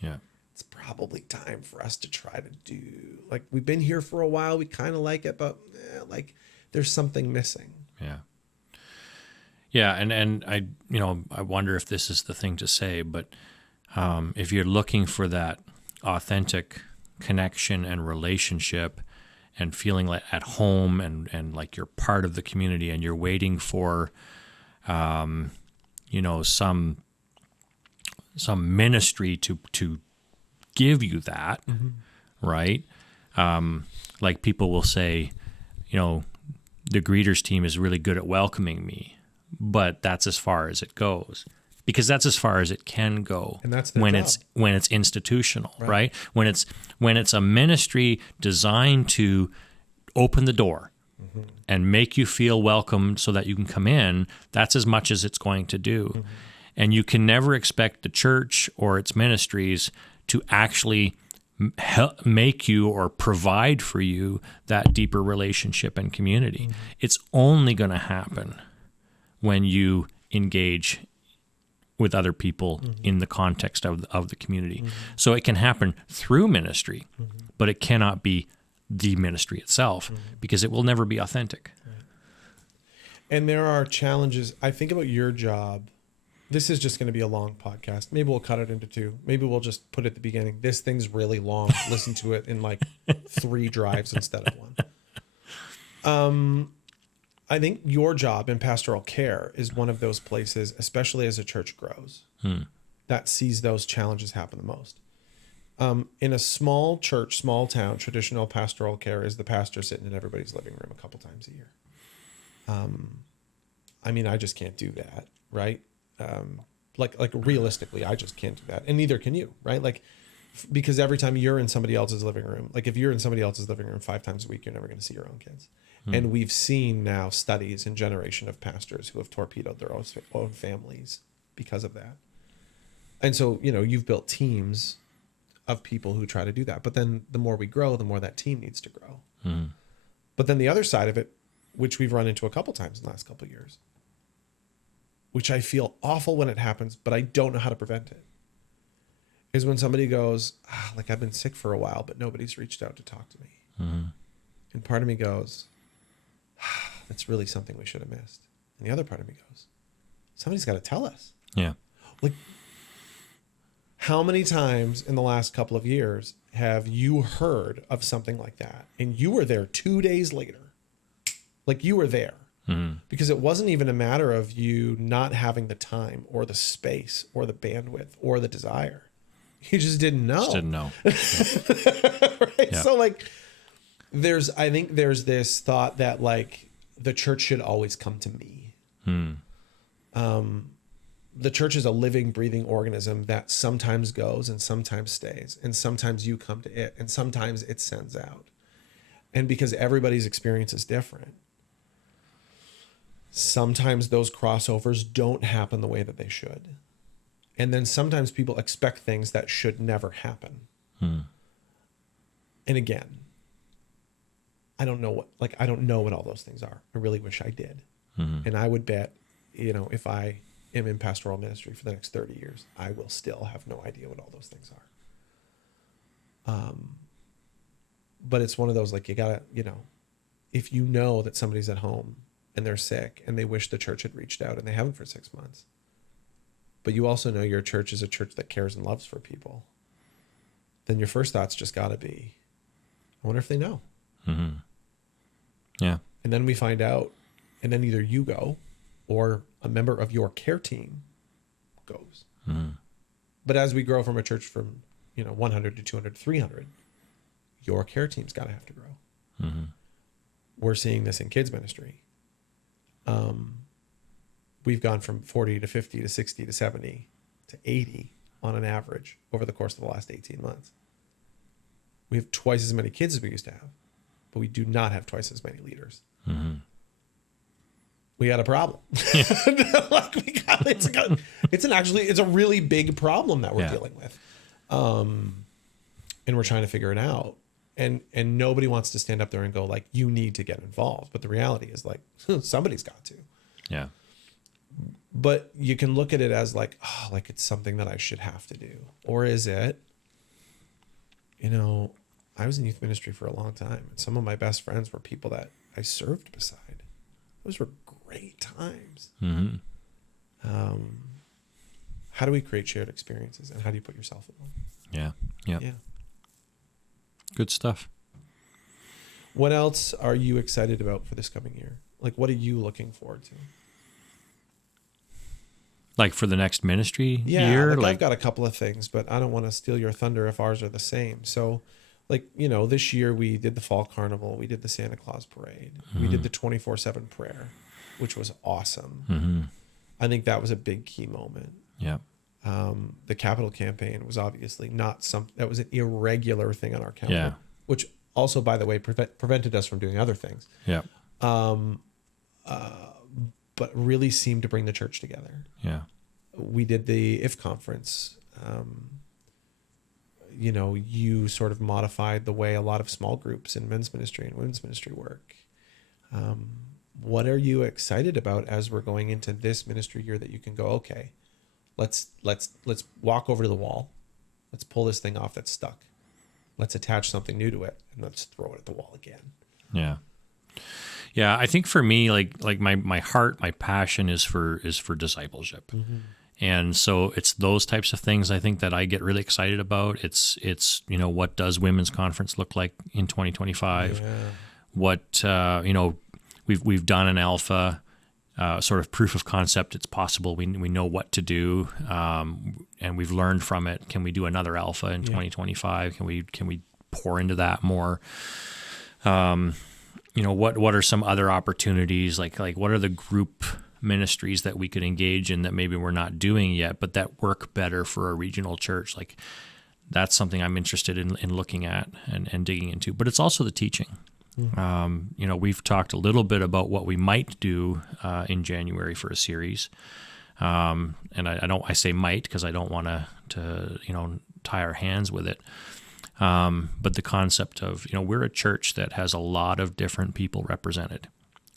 it's probably time for us to try to do, like, we've been here for a while. We kind of like it, but like, there's something missing. Yeah. Yeah. And I wonder if this is the thing to say, but if you're looking for that authentic connection and relationship and feeling like at home and like you're part of the community and you're waiting for, some ministry to give you that, right? Like people will say, the greeters team is really good at welcoming me, but that's as far as it goes, because that's as far as it can go. And that's when job. when it's institutional, right? When it's a ministry designed to open the door and make you feel welcome so that you can come in, that's as much as it's going to do. And you can never expect the church or its ministries to actually help make you or provide for you that deeper relationship and community. It's only going to happen when you engage with other people in the context of the community. So it can happen through ministry, but it cannot be the ministry itself because it will never be authentic. And there are challenges. I think about your job. This is just going to be a long podcast. Maybe we'll cut it into two. Maybe we'll just put at the beginning, this thing's really long. Listen to it in like 3 drives instead of 1. I think your job in pastoral care is one of those places, especially as a church grows, that sees those challenges happen the most. In a small church, small town, traditional pastoral care is the pastor sitting in everybody's living room a couple times a year. I mean, I just can't do that, right? Like realistically, I just can't do that, and neither can you, right? Like, because every time you're in somebody else's living room, like if you're in somebody else's living room 5 times a week, you're never going to see your own kids. And we've seen now studies and generation of pastors who have torpedoed their own families because of that. And so, you know, you've built teams of people who try to do that. But then the more we grow, the more that team needs to grow. But then the other side of it, which we've run into a couple times in the last couple of years, which I feel awful when it happens, but I don't know how to prevent it, is when somebody goes, like I've been sick for a while, but nobody's reached out to talk to me. And part of me goes, that's really something we should have missed. And the other part of me goes, somebody's got to tell us. Yeah. Like, how many times in the last couple of years have you heard of something like that and you were there 2 days later? Like, you were there. Because it wasn't even a matter of you not having the time or the space or the bandwidth or the desire. You just didn't know. Just didn't know. Right? Yeah. So like, I think there's this thought that like the church should always come to me. The church is a living, breathing organism that sometimes goes and sometimes stays, and sometimes you come to it, and sometimes it sends out. And because everybody's experience is different, sometimes those crossovers don't happen the way that they should. And then sometimes people expect things that should never happen. And again, I don't know what all those things are. I really wish I did. And I would bet, you know, if I am in pastoral ministry for the next 30 years, I will still have no idea what all those things are. But it's one of those, like, you gotta, you know, if you know that somebody's at home and they're sick and they wish the church had reached out and they haven't for 6 months, but you also know your church is a church that cares and loves for people, then your first thought's just gotta be, I wonder if they know. Yeah. And then we find out, and then either you go or a member of your care team goes. But as we grow from a church from, you know, 100 to 200 to 300, your care team's got to have to grow. We're seeing this in kids ministry. We've gone from 40 to 50 to 60 to 70 to 80 on an average over the course of the last 18 months. We have twice as many kids as we used to have, but we do not have twice as many leaders. We had a problem. Like it's a really big problem that we're dealing with. And we're trying to figure it out. And nobody wants to stand up there and go like, you need to get involved. But the reality is like, somebody's got to. Yeah. But you can look at it as like, oh, like it's something that I should have to do. Or is it, you know, I was in youth ministry for a long time, and some of my best friends were people that I served beside. Those were great times. How do we create shared experiences, and how do you put yourself in them? Yeah. Good stuff. What else are you excited about for this coming year? Like, what are you looking forward to? Like for the next ministry year? Like I've got a couple of things, but I don't want to steal your thunder if ours are the same. So, like, you know, this year we did the fall carnival, we did the Santa Claus parade, we did the 24/7 prayer, which was awesome. I think that was a big key moment. Yeah. The capital campaign was obviously not that was an irregular thing on our calendar, which also, by the way, prevented us from doing other things. Yeah. But really seemed to bring the church together. Yeah. We did the IF conference. You know, you sort of modified the way a lot of small groups in men's ministry and women's ministry work. What are you excited about as we're going into this ministry year that you can go, okay, let's walk over to the wall. Let's pull this thing off that's stuck. Let's attach something new to it, and let's throw it at the wall again. Yeah. Yeah, I think for me, like my heart, my passion is for discipleship. Mm-hmm. And so it's those types of things I think that I get really excited about. It's what does women's conference look like in 2025? Yeah. What we've done an alpha sort of proof of concept. It's possible. We know what to do, and we've learned from it. Can we do another alpha in 2025? Can we pour into that more? What are some other opportunities? Like what are the group ministries that we could engage in that maybe we're not doing yet, but that work better for a regional church? Like that's something I'm interested in looking at and digging into. But it's also the teaching. Mm-hmm. We've talked a little bit about what we might do in January for a series. And I say might because I don't want to tie our hands with it. But the concept of, we're a church that has a lot of different people represented.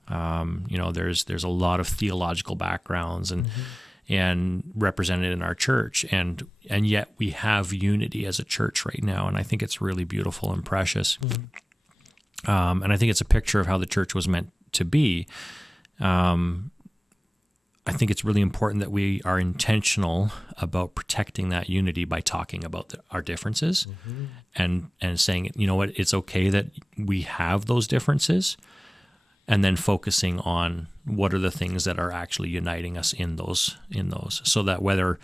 There's a lot of theological backgrounds and represented in our church, and yet we have unity as a church right now, and I think it's really beautiful and precious. Mm-hmm. And I think it's a picture of how the church was meant to be. I think it's really important that we are intentional about protecting that unity by talking about our differences, and saying, it's okay that we have those differences, and then focusing on what are the things that are actually uniting us in those, so that whether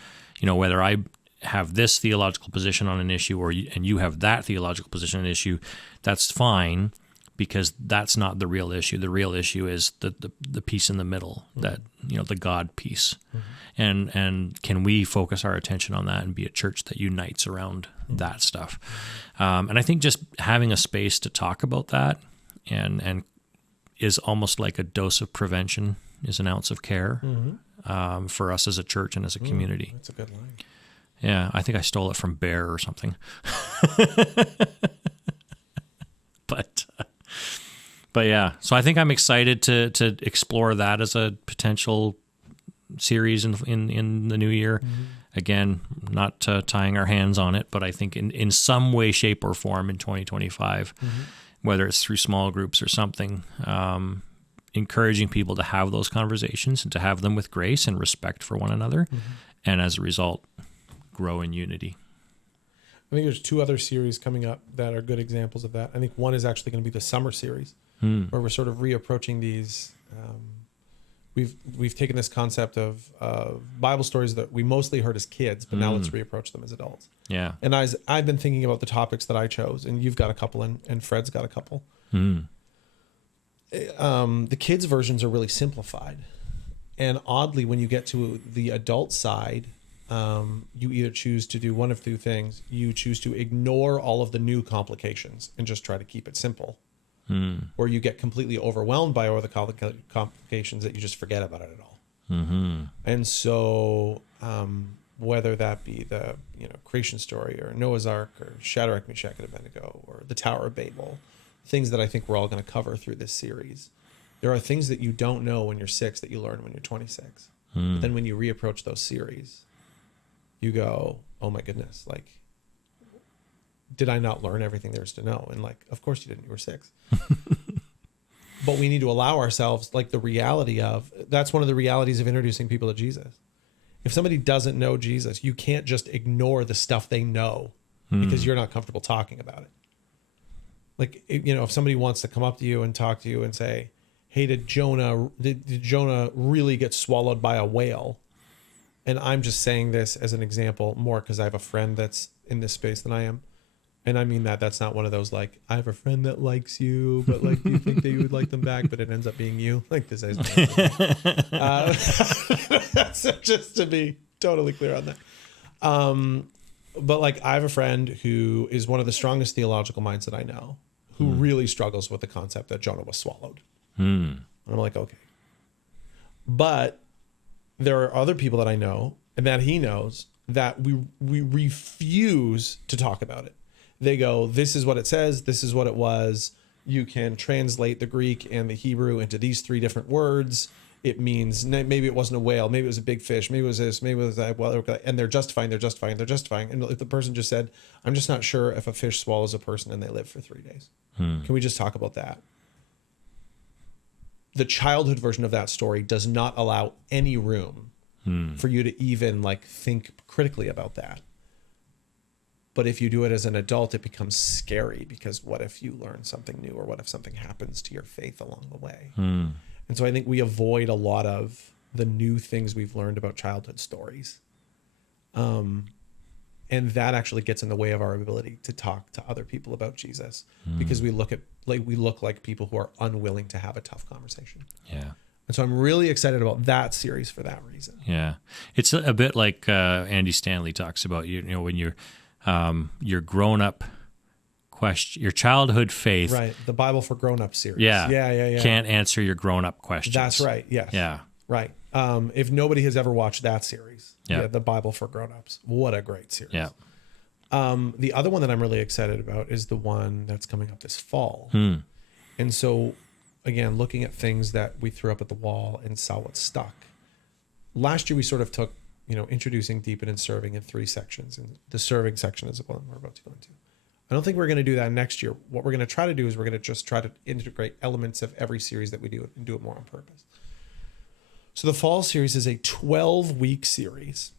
I have this theological position on an issue and you have that theological position on an issue, that's fine, because that's not the real issue. The real issue is the piece in the middle, that the God piece, and can we focus our attention on that and be a church that unites around that stuff? And I think just having a space to talk about that and is almost like a dose of prevention is an ounce of care for us as a church and as a community. That's a good line. Yeah, I think I stole it from Bear or something. But yeah, so I think I'm excited to explore that as a potential series in the new year. Mm-hmm. Again, not tying our hands on it, but I think in some way, shape, or form in 2025, whether it's through small groups or something, encouraging people to have those conversations and to have them with grace and respect for one another, and as a result, grow in unity. I think there's two other series coming up that are good examples of that. I think one is actually going to be the summer series, where we're sort of reapproaching these. We've taken this concept of Bible stories that we mostly heard as kids, but now let's reapproach them as adults. Yeah. And I've been thinking about the topics that I chose, and you've got a couple, and Fred's got a couple. The kids' versions are really simplified, and oddly, when you get to the adult side, you either choose to do one of two things. You choose to ignore all of the new complications and just try to keep it simple. Or you get completely overwhelmed by all the complications that you just forget about it at all. And so whether that be the creation story or Noah's Ark or Shadrach, Meshach, and Abednego or the Tower of Babel, things that I think we're all going to cover through this series, there are things that you don't know when you're 6 that you learn when you're 26. But then when you reapproach those series, you go, oh my goodness, like, did I not learn everything there is to know? And like, of course you didn't, you were 6. But we need to allow ourselves, like, the reality of, that's one of the realities of introducing people to Jesus. If somebody doesn't know Jesus, you can't just ignore the stuff they know because you're not comfortable talking about it. Like, if somebody wants to come up to you and talk to you and say, hey, did Jonah really get swallowed by a whale? And I'm just saying this as an example more because I have a friend that's in this space than I am. And I mean that's not one of those, like, I have a friend that likes you, but like, do you think that you would like them back? But it ends up being you. Like, this is so just to be totally clear on that. But like, I have a friend who is one of the strongest theological minds that I know, who really struggles with the concept that Jonah was swallowed. And I'm like, okay. But there are other people that I know and that he knows that we refuse to talk about it. They go, this is what it says. This is what it was. you can translate the Greek and the Hebrew into these 3 different words. It means maybe it wasn't a whale, maybe it was a big fish, maybe it was this, maybe it was that. Well, and they're justifying. And if the person just said, I'm just not sure if a fish swallows a person and they live for 3 days. Can we just talk about that? The childhood version of that story does not allow any room for you to even like think critically about that. But if you do it as an adult, it becomes scary, because what if you learn something new, or what if something happens to your faith along the way? And so I think we avoid a lot of the new things we've learned about childhood stories. And that actually gets in the way of our ability to talk to other people about Jesus, because we look like people who are unwilling to have a tough conversation. Yeah. And so I'm really excited about that series for that reason. Yeah. It's a bit like Andy Stanley talks about, you know, when your grown up question, your childhood faith. Right. The Bible for Grown-Up series. Yeah. Can't answer your grown-up questions. That's right. Yes. Yeah. Right. If nobody has ever watched that series, Yeah. The Bible for Grown-Ups, what a great series. Yeah. The other one that I'm really excited about is the one that's coming up this fall. And so, again, looking at things that we threw up at the wall and saw what stuck. Last year, we sort of took, introducing, deepen, and serving in 3 sections. And the serving section is the one we're about to go into. I don't think we're going to do that next year. What we're going to try to do is we're going to just try to integrate elements of every series that we do and do it more on purpose. So the fall series is a 12-week series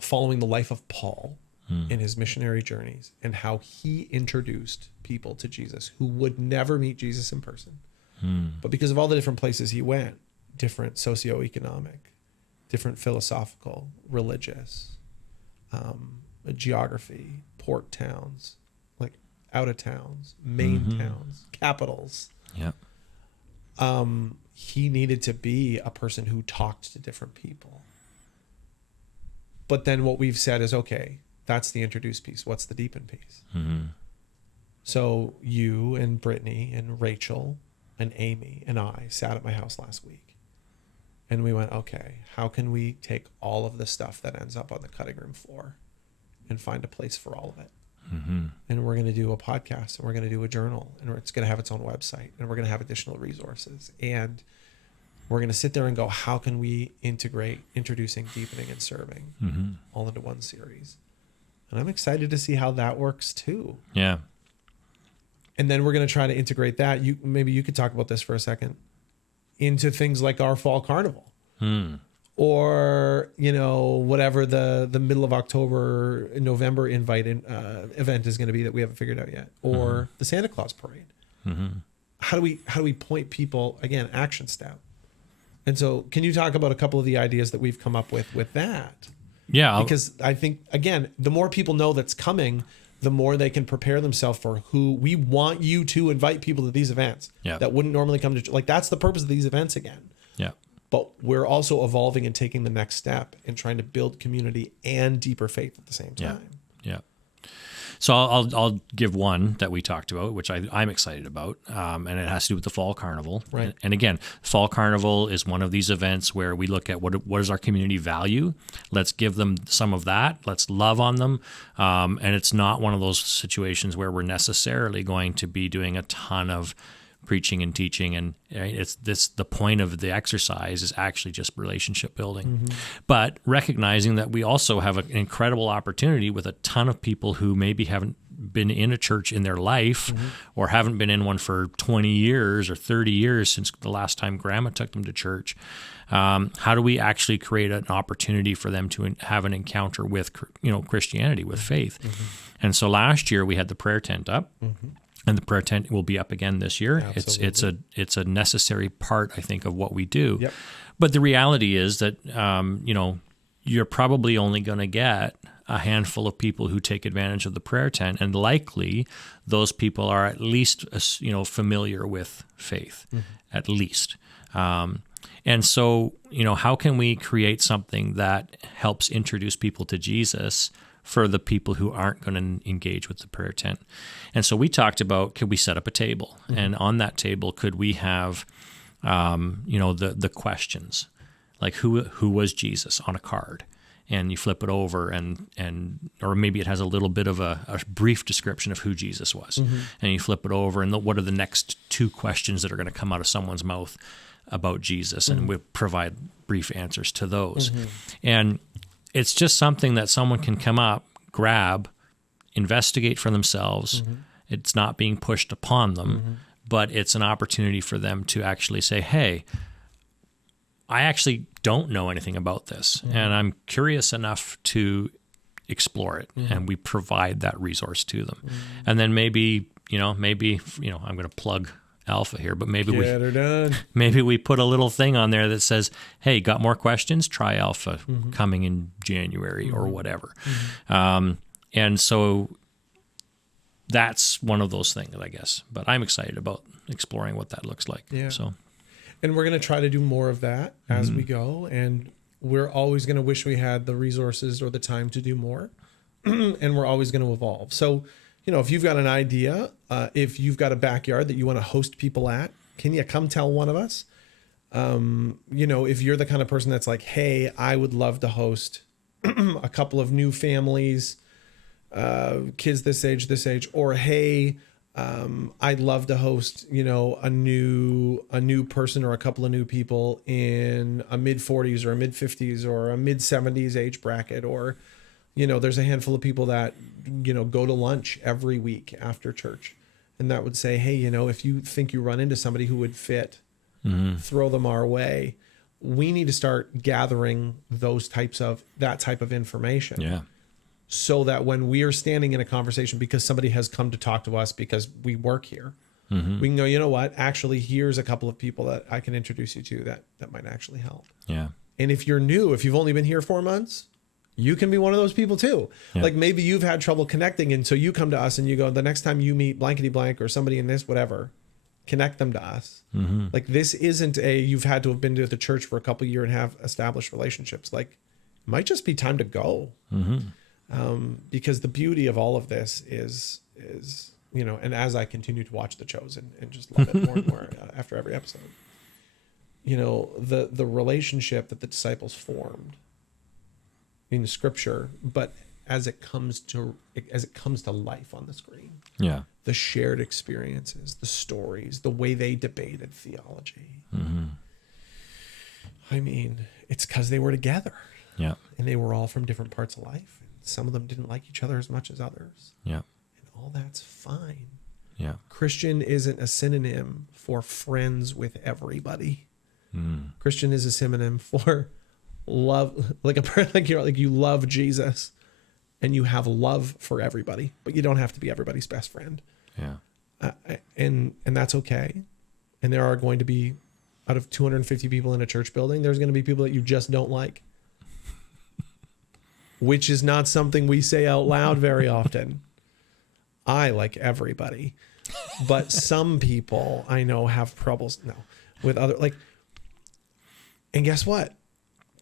following the life of Paul in his missionary journeys, and how he introduced people to Jesus who would never meet Jesus in person. But because of all the different places he went, different socioeconomic, different philosophical, religious, geography, port towns, like out of towns, main towns, capitals. Yeah. He needed to be a person who talked to different people. But then what we've said is, okay, that's the introduce piece. What's the deepen piece? So you and Brittany and Rachel and Amy and I sat at my house last week, and we went, okay, how can we take all of the stuff that ends up on the cutting room floor and find a place for all of it? And we're going to do a podcast, and we're going to do a journal, and it's going to have its own website, and we're going to have additional resources. And we're going to sit there and go, how can we integrate introducing, deepening, and serving all into one series? And I'm excited to see how that works too. Yeah. And then we're going to try to integrate that. Maybe you could talk about this for a second, into things like our fall carnival. Or, whatever the middle of October, November event is going to be that we haven't figured out yet. Or the Santa Claus parade. How do we point people, again, action step? And so can you talk about a couple of the ideas that we've come up with that? Yeah. Because I think, again, the more people know that's coming, the more they can prepare themselves for who we want you to invite people to these events that wouldn't normally come to. Like, that's the purpose of these events again. Yeah. But we're also evolving and taking the next step and trying to build community and deeper faith at the same time. Yeah. So I'll give one that we talked about, which I'm excited about, and it has to do with the Fall Carnival. Right. And again, Fall Carnival is one of these events where we look at what is our community value. Let's give them some of that. Let's love on them. And it's not one of those situations where we're necessarily going to be doing a ton of preaching and teaching, and the point of the exercise is actually just relationship building. But recognizing that we also have an incredible opportunity with a ton of people who maybe haven't been in a church in their life or haven't been in one for 20 years or 30 years since the last time grandma took them to church. How do we actually create an opportunity for them to have an encounter with Christianity, with faith? And so last year we had the prayer tent up. And the prayer tent will be up again this year. Absolutely. It's a necessary part, I think, of what we do. Yep. But the reality is that you're probably only going to get a handful of people who take advantage of the prayer tent, and likely those people are at least familiar with faith, at least. And so how can we create something that helps introduce people to Jesus for the people who aren't going to engage with the prayer tent? And so we talked about, could we set up a table? And on that table, could we have, the questions, like who was Jesus on a card? and you flip it over or maybe it has a little bit of a brief description of who Jesus was, and you flip it over, and what are the next two questions that are going to come out of someone's mouth about Jesus, and we provide brief answers to those. And it's just something that someone can come up, grab, investigate for themselves. It's not being pushed upon them, but it's an opportunity for them to actually say, hey, I actually don't know anything about this, and I'm curious enough to explore it, and we provide that resource to them. And then maybe I'm going to plug Alpha here, but maybe we put a little thing on there that says, hey, got more questions? Try Alpha coming in January or whatever. And so that's one of those things, I guess. But I'm excited about exploring what that looks like. Yeah. So. And we're going to try to do more of that as we go. And we're always going to wish we had the resources or the time to do more. And we're always going to evolve. So, if you've got an idea, if you've got a backyard that you want to host people at, can you come tell one of us? If you're the kind of person that's like, hey, I would love to host a couple of new families, kids this age, or hey, I'd love to host, a new person or a couple of new people in a mid-40s or a mid-50s or a mid-70s age bracket, or, there's a handful of people that, go to lunch every week after church. And that would say, hey, if you think you run into somebody who would fit, throw them our way. We need to start gathering that type of information. Yeah. So that when we are standing in a conversation because somebody has come to talk to us because we work here, we can go, you know what, actually, here's a couple of people that I can introduce you to that might actually help. Yeah. And if you're new, if you've only been here 4 months, you can be one of those people too. Yeah. Like maybe you've had trouble connecting. And so you come to us and you go, the next time you meet blankety blank or somebody in this, whatever, connect them to us. Like this isn't you've had to have been to the church for a couple of years and have established relationships. Like it might just be time to go. Because the beauty of all of this is, and as I continue to watch The Chosen and just love it more and more after every episode, the relationship that the disciples formed in the scripture, but as it comes to life on the screen, the shared experiences, the stories, the way they debated theology. I mean, it's because they were together. Yeah. And they were all from different parts of life. Some of them didn't like each other as much as others. Yeah. And all that's fine. Yeah. Christian isn't a synonym for friends with everybody. Christian is a synonym for love, like you love Jesus and you have love for everybody, but you don't have to be everybody's best friend. Yeah. And that's okay. And there are going to be, out of 250 people in a church building, there's going to be people that you just don't like. Which is not something we say out loud very often. I like everybody. But some people I know have troubles with other, and guess what?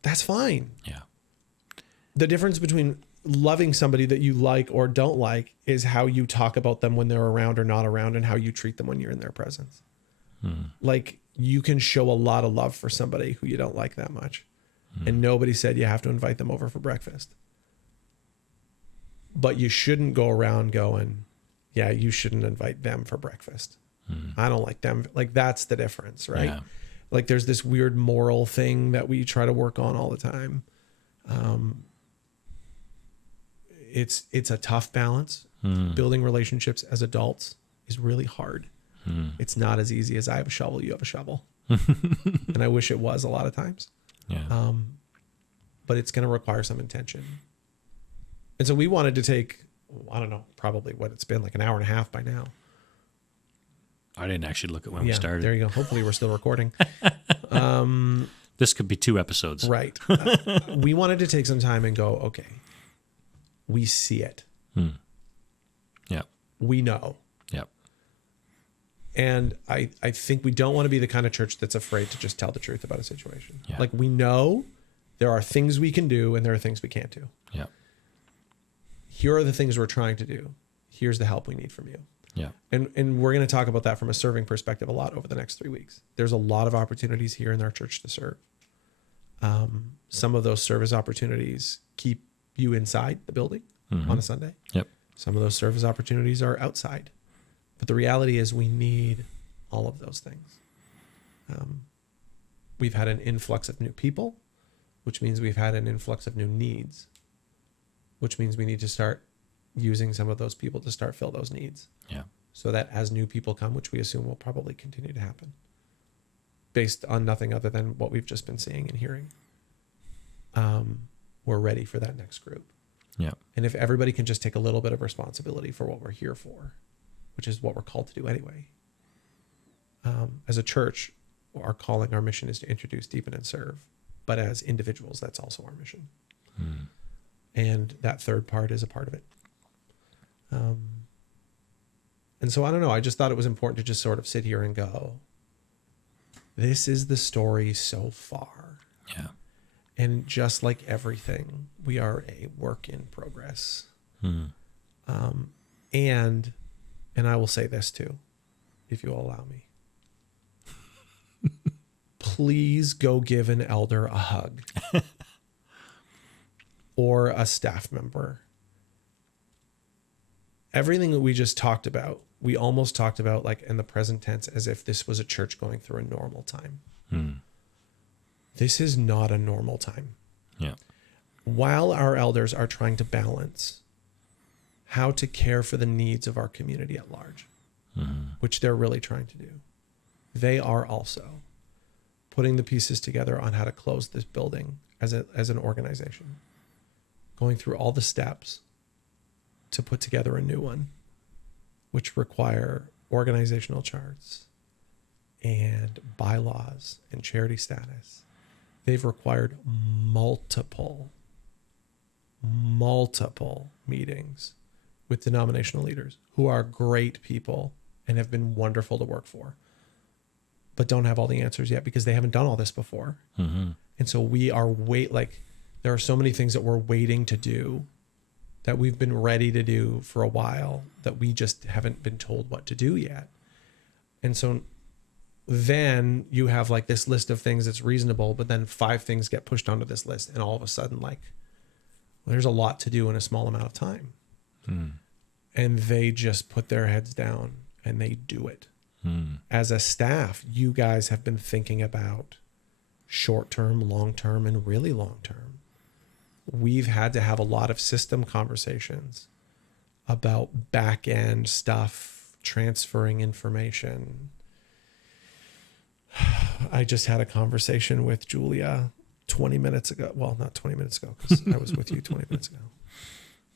That's fine. Yeah. The difference between loving somebody that you like or don't like is how you talk about them when they're around or not around, and how you treat them when you're in their presence. Like you can show a lot of love for somebody who you don't like that much. And nobody said you have to invite them over for breakfast. But you shouldn't go around going, yeah, you shouldn't invite them for breakfast. I don't like them. Like that's the difference, right? Yeah. Like there's this weird moral thing that we try to work on all the time. It's a tough balance. Building relationships as adults is really hard. It's not as easy as I have a shovel, you have a shovel. And I wish it was a lot of times. Yeah. But it's going to require some intention. And so we wanted to take, I don't know, probably what it's been, like an hour and a half by now. I didn't actually look at when we started. There you go. Hopefully we're still recording. This could be 2 episodes. Right. We wanted to take some time and go, okay, we see it. Yeah. We know. Yep. And I think we don't want to be the kind of church that's afraid to just tell the truth about a situation. Yeah. Like we know there are things we can do and there are things we can't do. Yeah. Here are the things we're trying to do. Here's the help we need from you. Yeah. And we're going to talk about that from a serving perspective a lot over the next 3 weeks. There's a lot of opportunities here in our church to serve. Some of those service opportunities keep you inside the building on a Sunday. Yep. Some of those service opportunities are outside. But the reality is we need all of those things. We've had an influx of new people, which means we've had an influx of new needs, which means we need to start using some of those people to start fill those needs. Yeah. So that as new people come, which we assume will probably continue to happen, based on nothing other than what we've just been seeing and hearing, we're ready for that next group. Yeah. And if everybody can just take a little bit of responsibility for what we're here for, which is what we're called to do anyway. As a church, our calling, our mission is to introduce, deepen, and serve. But as individuals, that's also our mission. And that third part is a part of it. And so I don't know, I just thought it was important to just sort of sit here and go, this is the story so far. Yeah. And just like everything, we are a work in progress. And I will say this too, if you will allow me. Please go give an elder a hug or a staff member. Everything that we just talked about, we almost talked about like in the present tense as if this was a church going through a normal time. This is not a normal time. Yeah. While our elders are trying to balance how to care for the needs of our community at large, which they're really trying to do, they are also putting the pieces together on how to close this building as an organization, going through all the steps to put together a new one, which require organizational charts and bylaws and charity status. They've required multiple meetings with denominational leaders who are great people and have been wonderful to work for, but don't have all the answers yet because they haven't done all this before. And so we are there are so many things that we're waiting to do that we've been ready to do for a while that we just haven't been told what to do yet. And so then you have like this list of things that's reasonable, but then 5 things get pushed onto this list. And all of a sudden, there's a lot to do in a small amount of time. And they just put their heads down and they do it. As a staff, you guys have been thinking about short-term, long-term, and really long-term. We've had to have a lot of system conversations about back-end stuff, transferring information. I just had a conversation with Julia 20 minutes ago. Well, not 20 minutes ago, because I was with you 20 minutes ago.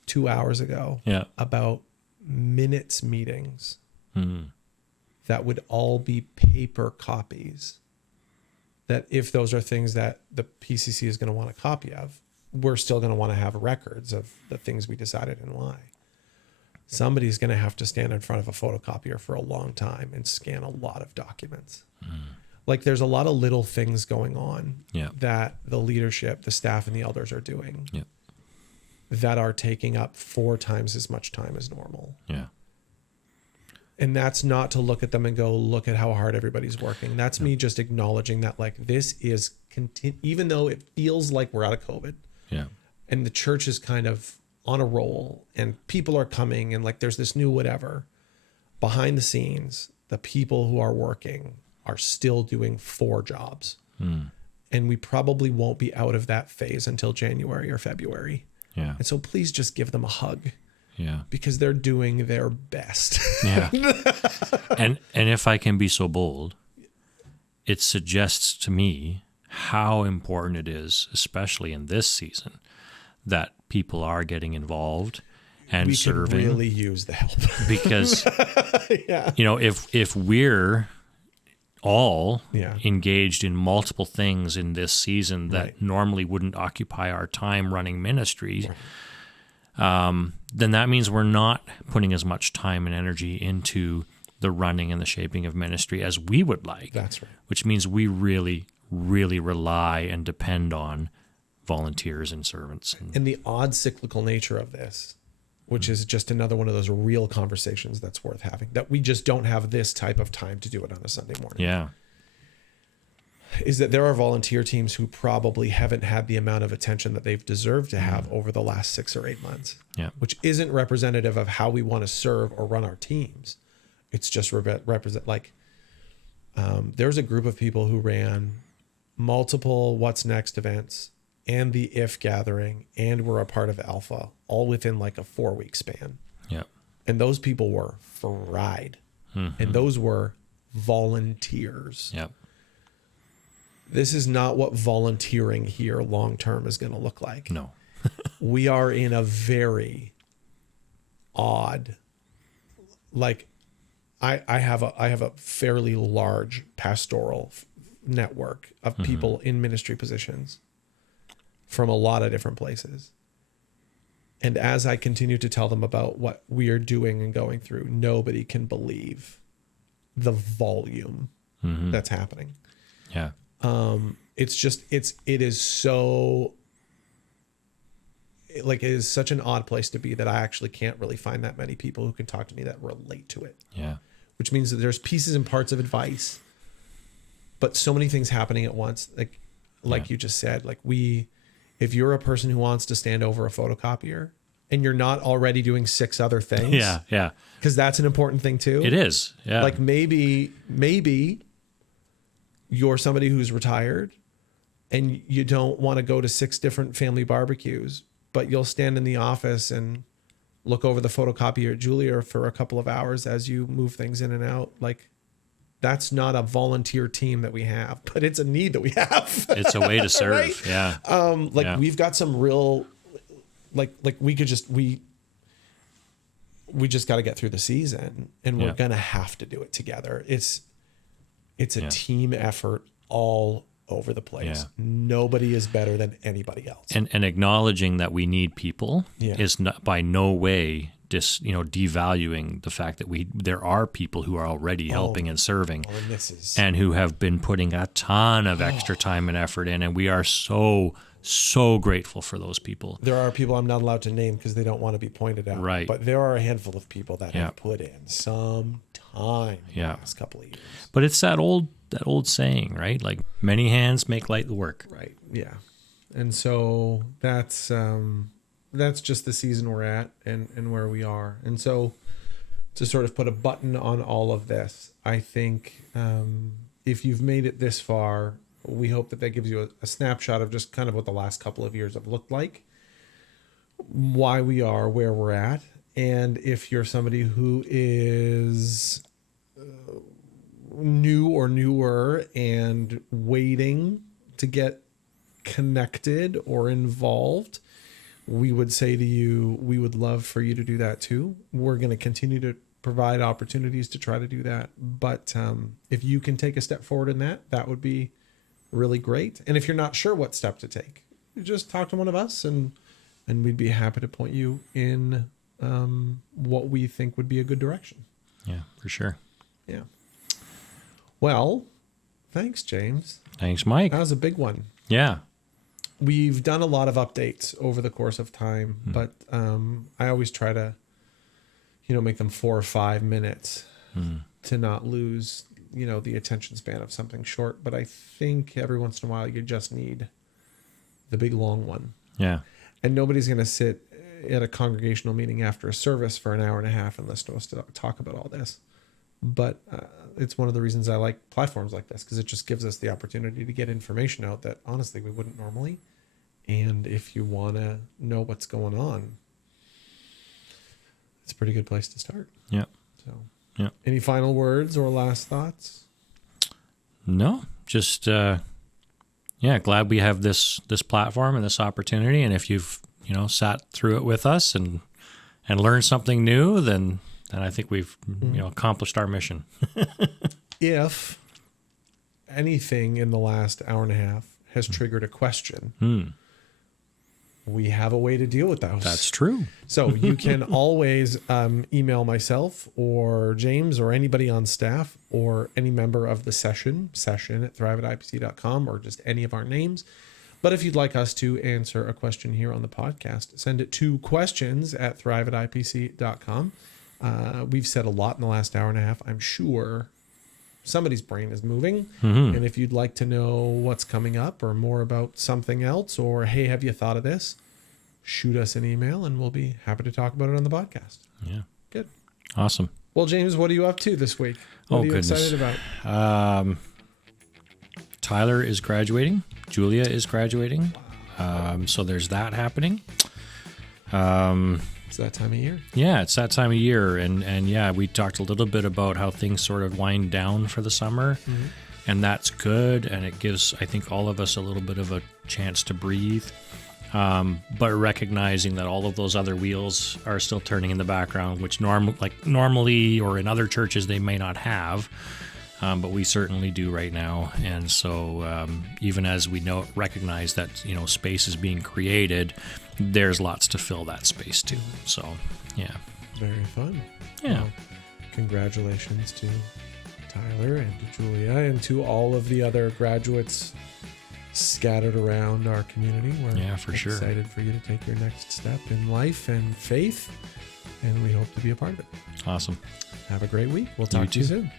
2 hours ago. Yeah. About minutes meetings that would all be paper copies. That if those are things that the PCC is going to want a copy of, we're still going to want to have records of the things we decided and why. Somebody's going to have to stand in front of a photocopier for a long time and scan a lot of documents. There's a lot of little things going on that the leadership, the staff, and the elders are doing that are taking up 4 times as much time as normal. Yeah. And that's not to look at them and go, look at how hard everybody's working. That's me just acknowledging that this is, even though it feels like we're out of COVID and the church is kind of on a roll and people are coming and there's this new whatever, behind the scenes, the people who are working are still doing 4 jobs. And we probably won't be out of that phase until January or February. Yeah. And so please just give them a hug. Yeah. Because they're doing their best. Yeah. And if I can be so bold, it suggests to me how important it is, especially in this season, that people are getting involved and serving. We could really use the help. Because, if we're all engaged in multiple things in this season that normally wouldn't occupy our time running ministries, then that means we're not putting as much time and energy into the running and the shaping of ministry as we would like. That's right. Which means we really, really rely and depend on volunteers and servants. And the odd cyclical nature of this, which is just another one of those real conversations that's worth having, that we just don't have this type of time to do it on a Sunday morning. Yeah. is that there are volunteer teams who probably haven't had the amount of attention that they've deserved to have over the last 6 or 8 months. Yeah. Which isn't representative of how we want to serve or run our teams. It's just represent like there's a group of people who ran multiple What's Next events and the IF gathering and were a part of Alpha all within like a 4-week span. Yeah. And those people were fried. And those were volunteers. Yeah. This is not what volunteering here long term is going to look like. No. We are in a very odd, like I have a fairly large pastoral network of people in ministry positions from a lot of different places. And as I continue to tell them about what we are doing and going through, nobody can believe the volume that's happening. Yeah. It is so, like, it is such an odd place to be that I actually can't really find that many people who can talk to me that relate to it. Yeah. Which means that there's pieces and parts of advice, but so many things happening at once. Like you just said, like if you're a person who wants to stand over a photocopier and you're not already doing 6 other things. Yeah. Yeah. Because that's an important thing too. It is. Yeah. Like maybe you're somebody who's retired and you don't want to go to 6 different family barbecues, but you'll stand in the office and look over the photocopier at Julia for a couple of hours as you move things in and out. Like, that's not a volunteer team that we have, but it's a need that we have. It's a way to serve. Right? Yeah. We've got some real, like we just got to get through the season, and we're going to have to do it together. It's a team effort all over the place. Yeah. Nobody is better than anybody else. And acknowledging that we need people is not, by no way devaluing the fact that there are people who are already helping and serving, and who have been putting a ton of extra time and effort in, and we are so grateful for those people. There are people I'm not allowed to name because they don't want to be pointed out. Right. But there are a handful of people that have put in some time in the last couple of years. But it's that old saying, right? Like, many hands make light the work. Right. Yeah. And so that's just the season we're at and where we are. And so to sort of put a button on all of this, I think if you've made it this far, we hope that gives you a snapshot of just kind of what the last couple of years have looked like, why we are where we're at. And if you're somebody who is new or newer and waiting to get connected or involved, we would say to you, we would love for you to do that too. We're going to continue to provide opportunities to try to do that. But if you can take a step forward in that would be really great. And if you're not sure what step to take, just talk to one of us and we'd be happy to point you in what we think would be a good direction. Yeah, for sure. Yeah. Well, thanks, James. Thanks, Mike. That was a big one. Yeah. We've done a lot of updates over the course of time, but I always try to, make them 4 or 5 minutes to not lose, the attention span of something short. But I think every once in a while you just need the big long one. Yeah. And nobody's going to sit at a congregational meeting after a service for an hour and a half and listen to us to talk about all this. But it's one of the reasons I like platforms like this, because it just gives us the opportunity to get information out that honestly we wouldn't normally. And if you want to know what's going on, it's a pretty good place to start. Yeah. So, yeah. Any final words or last thoughts? No, just glad we have this platform and this opportunity. And if you've sat through it with us and learned something new, then I think we've accomplished our mission. If anything in the last hour and a half has triggered a question, we have a way to deal with those. That's true. So you can always email myself or James or anybody on staff or any member of the session at thrive@ipc.com, or just any of our names. But if you'd like us to answer a question here on the podcast, send it to questions@thrive@ipc.com. We've said a lot in the last hour and a half. I'm sure somebody's brain is moving. And if you'd like to know what's coming up or more about something else, or hey, have you thought of this? Shoot us an email and we'll be happy to talk about it on the podcast. Yeah. Good. Awesome. Well, James, what are you up to this week? What are you excited about? Tyler is graduating. Julia is graduating. So there's that happening. It's that time of year. Yeah, it's that time of year. And yeah, we talked a little bit about how things sort of wind down for the summer. And that's good. And it gives, I think, all of us a little bit of a chance to breathe. But recognizing that all of those other wheels are still turning in the background, which normally or in other churches they may not have, but we certainly do right now. And so even as we recognize that space is being created, there's lots to fill that space too. So yeah, very fun. Yeah, well, congratulations to Tyler and to Julia and to all of the other graduates scattered around our community. We're excited for you to take your next step in life and faith, and we hope to be a part of it. Awesome. Have a great week. We'll talk to you soon.